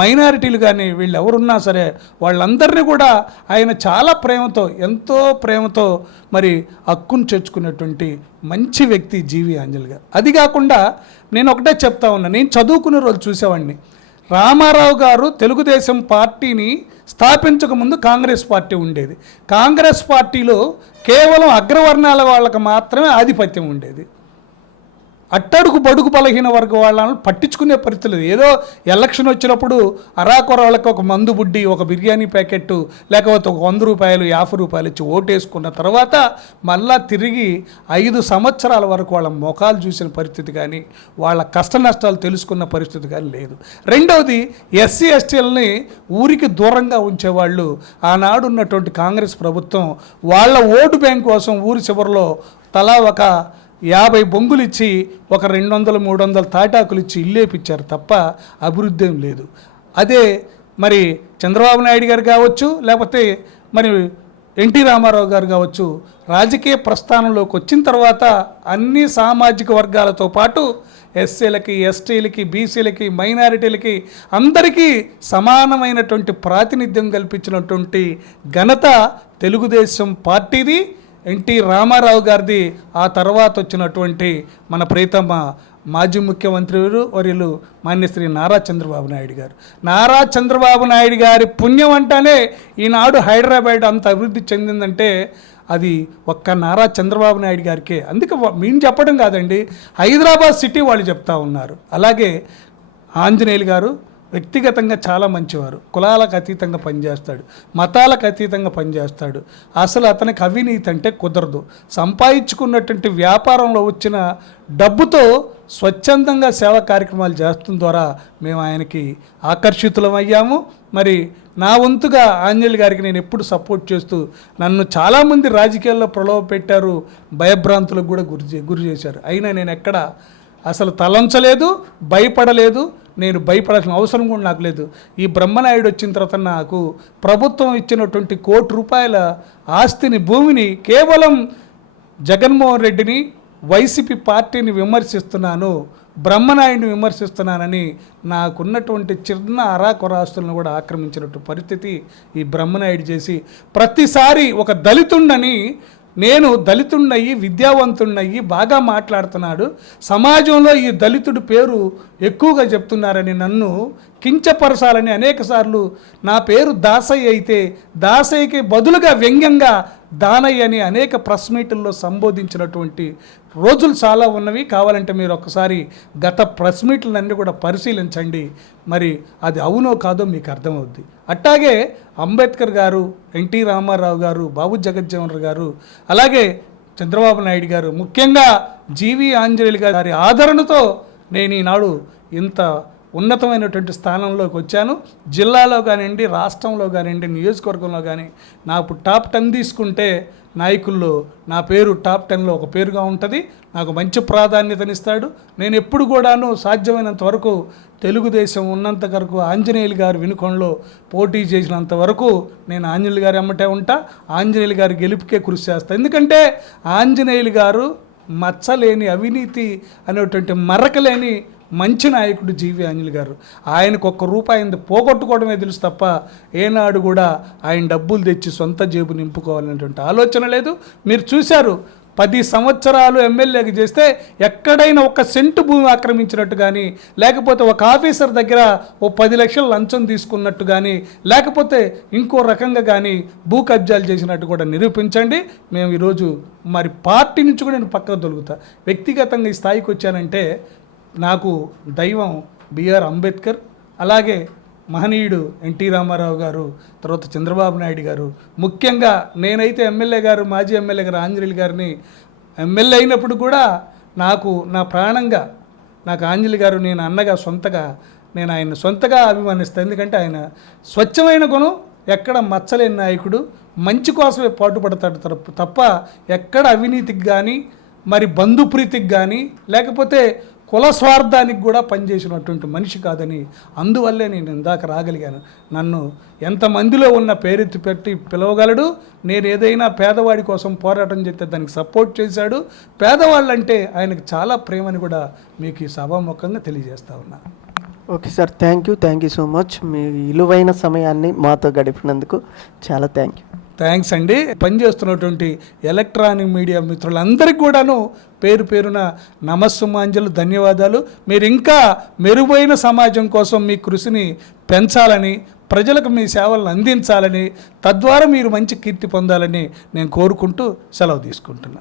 మైనారిటీలు కానీ, వీళ్ళు ఎవరున్నా సరే వాళ్ళందరినీ కూడా ఆయన చాలా ప్రేమతో, ఎంతో ప్రేమతో మరి హక్కును చేర్చుకున్నటువంటి మంచి వ్యక్తి జీవి ఆంజనేయులు గారు. అది కాకుండా నేను ఒకటే చెప్తా ఉన్నా, నేను చదువుకునే రోజు చూసేవాడిని, రామారావు గారు తెలుగుదేశం పార్టీని స్థాపించకముందు కాంగ్రెస్ పార్టీ ఉండేది. కాంగ్రెస్ పార్టీలో కేవలం అగ్రవర్ణాల వాళ్ళకి మాత్రమే ఆధిపత్యం ఉండేది. అట్టడుగు బడుగు బలహీన వర్గ వాళ్ళని పట్టించుకునే పరిస్థితి లేదు. ఏదో ఎలక్షన్ వచ్చినప్పుడు అరాకొర వాళ్ళకి ఒక మందు బుడ్డి, ఒక బిర్యానీ ప్యాకెట్టు, లేకపోతే ఒక 100 రూపాయలు 50 రూపాయలు ఇచ్చి ఓటేసుకున్న తర్వాత మళ్ళా తిరిగి 5 సంవత్సరాల వరకు వాళ్ళ ముఖాలు చూసిన పరిస్థితి కానీ, వాళ్ళ కష్ట నష్టాలు తెలుసుకున్న పరిస్థితి కానీ లేదు. రెండవది, ఎస్సీ ఎస్టీలని ఊరికి దూరంగా ఉంచేవాళ్ళు ఆనాడు ఉన్నటువంటి కాంగ్రెస్ ప్రభుత్వం వాళ్ళ ఓటు బ్యాంక్ కోసం ఊరి చివరిలో తలా ఒక 50 బొంగులు ఇచ్చి, ఒక 200-300 తాటాకులు ఇచ్చి ఇల్లేపిచ్చారు తప్ప అభివృద్ధి ఏం లేదు. అదే మరి చంద్రబాబు నాయుడు గారు కావచ్చు, లేకపోతే మరి ఎన్టీ రామారావు గారు కావచ్చు, రాజకీయ ప్రస్థానంలోకి వచ్చిన తర్వాత అన్ని సామాజిక వర్గాలతో పాటు ఎస్సీలకి, ఎస్టీలకి, బీసీలకి, మైనారిటీలకి అందరికీ సమానమైనటువంటి ప్రాతినిధ్యం కల్పించినటువంటి ఘనత తెలుగుదేశం పార్టీది, ఎన్టీ రామారావు గారిది. ఆ తర్వాత వచ్చినటువంటి మన ప్రీతమ మాజీ ముఖ్యమంత్రి వర్యులు మాన్యశ్రీ నారా చంద్రబాబు నాయుడు గారు. నారా చంద్రబాబు నాయుడు గారి పుణ్యం అంటానే ఈనాడు హైదరాబాద్ అంత అభివృద్ధి చెందిందంటే అది ఒక్క నారా చంద్రబాబు నాయుడు గారికే. అందుకే మేము చెప్పడం కాదండి, హైదరాబాద్ సిటీ వాళ్ళు చెప్తా ఉన్నారు. అలాగే ఆంజనేయులు గారు, వ్యక్తిగతంగా చాలా మంచివారు, కులాలకు అతీతంగా పనిచేస్తాడు, మతాలకు అతీతంగా పనిచేస్తాడు. అసలు అతనికి అవినీతి అంటే కుదరదు. సంపాదించుకున్నటువంటి వ్యాపారంలో వచ్చిన డబ్బుతో స్వచ్ఛందంగా సేవా కార్యక్రమాలు చేస్తున్న ద్వారా మేము ఆయనకి ఆకర్షితులమయ్యాము. మరి నా వంతుగా ఆంజనేయులు గారికి నేను ఎప్పుడు సపోర్ట్ చేస్తూ, నన్ను చాలామంది రాజకీయాల్లో ప్రలోభ పెట్టారు, భయభ్రాంతులకు కూడా గురి చేశారు. అయినా నేను ఎక్కడ అసలు తలంచలేదు, భయపడలేదు. నేను భయపడాల్సిన అవసరం కూడా నాకు లేదు. ఈ బ్రహ్మనాయుడు వచ్చిన తర్వాత నాకు ప్రభుత్వం ఇచ్చినటువంటి ₹1 ఆస్తిని, భూమిని కేవలం జగన్మోహన్ రెడ్డిని, వైసీపీ పార్టీని విమర్శిస్తున్నాను, బ్రహ్మనాయుడిని విమర్శిస్తున్నానని నాకున్నటువంటి చిన్న అరాకొర ఆస్తులను కూడా ఆక్రమించినటువంటి పరిస్థితి ఈ బ్రహ్మనాయుడు చేసి, ప్రతిసారి ఒక దళితుండని, నేను దళితుడినయ్యి విద్యావంతుడినయ్యి బాగా మాట్లాడుతున్నాడు, సమాజంలో ఈ దళితుడి పేరు ఎక్కువగా చెప్తున్నారని నన్ను కించపరచాలని అనేకసార్లు నా పేరు దాసయ్య అయితే దాసయ్యకి బదులుగా వ్యంగ్యంగా దానయ్య అని అనేక ప్రెస్ మీటుల్లో సంబోధించినటువంటి రోజులు చాలా ఉన్నవి. కావాలంటే మీరు ఒక్కసారి గత ప్రెస్ మీట్లన్నీ కూడా పరిశీలించండి. మరి అది అవునో కాదో మీకు అర్థమవుద్ది. అట్టాగే అంబేద్కర్ గారు, ఎన్టీ రామారావు గారు, బాబు జగజ్జీవన్ గారు, అలాగే చంద్రబాబు నాయుడు గారు, ముఖ్యంగా జీవి ఆంజనేయులు గారి ఆదరణతో నేను ఈనాడు ఇంత ఉన్నతమైనటువంటి స్థానంలోకి వచ్చాను. జిల్లాలో కానివ్వండి, రాష్ట్రంలో కానివ్వండి, నియోజకవర్గంలో కానీ నాకు టాప్ 10 తీసుకుంటే నాయకుల్లో నా పేరు టాప్ 10లో ఒక పేరుగా ఉంటుంది. నాకు మంచి ప్రాధాన్యతనిస్తాడు. నేను ఎప్పుడు కూడాను సాధ్యమైనంత వరకు తెలుగుదేశం ఉన్నంత వరకు ఆంజనేయులు గారు వినుకొండలో పోటీ చేసినంత వరకు నేను ఆంజనేయులు గారి అమ్మటే ఉంటా. ఆంజనేయులు గారి గెలుపుకే కృషి చేస్తాను. ఎందుకంటే ఆంజనేయులు గారు మచ్చలేని, అవినీతి అనేటువంటి మరకలేని మంచి నాయకుడు జీవి ఆంజనేయులు గారు. ఆయనకు ₹1 పోగొట్టుకోవడమే తెలుసు తప్ప ఏనాడు కూడా ఆయన డబ్బులు తెచ్చి సొంత జేబు నింపుకోవాలనేటువంటి ఆలోచన లేదు. మీరు చూశారు, 10 సంవత్సరాలు ఎమ్మెల్యేకి చేస్తే ఎక్కడైనా 1 సెంటు భూమి ఆక్రమించినట్టు కానీ, లేకపోతే ఒక ఆఫీసర్ దగ్గర ఓ 10 లక్షలు లంచం తీసుకున్నట్టు కానీ, లేకపోతే ఇంకో రకంగా కానీ భూ కబ్జాలు చేసినట్టు కూడా నిరూపించండి. మేము ఈరోజు మరి పార్టీ నుంచి కూడా నేను పక్కకు దొరుకుతా. వ్యక్తిగతంగా ఈ స్థాయికి వచ్చానంటే నాకు దైవం బిఆర్ అంబేద్కర్, అలాగే మహనీయుడు ఎన్టీ రామారావు గారు, తర్వాత చంద్రబాబు నాయుడు గారు, ముఖ్యంగా నేనైతే ఎమ్మెల్యే గారు, మాజీ ఎమ్మెల్యే గారు ఆంజనేయులు గారిని ఎమ్మెల్యే అయినప్పుడు కూడా నాకు నా ప్రాణంగా, నాకు ఆంజనేయులు గారు నేను అన్నగా సొంతగా నేను ఆయన సొంతగా అభిమానిస్తాను. ఎందుకంటే ఆయన స్వచ్ఛమైన గుణం, ఎక్కడ మచ్చలేని నాయకుడు, మంచి కోసమే పాటుపడతాడు తప్ప ఎక్కడ అవినీతికి కానీ, మరి బంధుప్రీతికి కానీ, లేకపోతే కుల స్వార్థానికి కూడా పనిచేసినటువంటి మనిషి కాదని, అందువల్లే నేను ఇందాక రాగలిగాను. నన్ను ఎంతమందిలో ఉన్న పేరెత్తి పెట్టి పిలవగలడు. నేను ఏదైనా పేదవాడి కోసం పోరాటం చేస్తే దానికి సపోర్ట్ చేశాడు. పేదవాళ్ళంటే ఆయనకు చాలా ప్రేమని కూడా మీకు ఈ సభాముఖంగా తెలియజేస్తా ఉన్నా. Okay sir, thank you so much. మీ విలువైన సమయాన్ని మాతో గడిపినందుకు చాలా థ్యాంక్స్ అండి. పనిచేస్తున్నటువంటి ఎలక్ట్రానిక్ మీడియా మిత్రులందరికీ కూడాను పేరు పేరున నమస్సుమాంజలు, ధన్యవాదాలు. మీరు ఇంకా మెరుగైన సమాజం కోసం మీ కృషిని పెంచాలని, ప్రజలకు మీ సేవలను అందించాలని, తద్వారా మీరు మంచి కీర్తి పొందాలని నేను కోరుకుంటూ సెలవు తీసుకుంటున్నాను.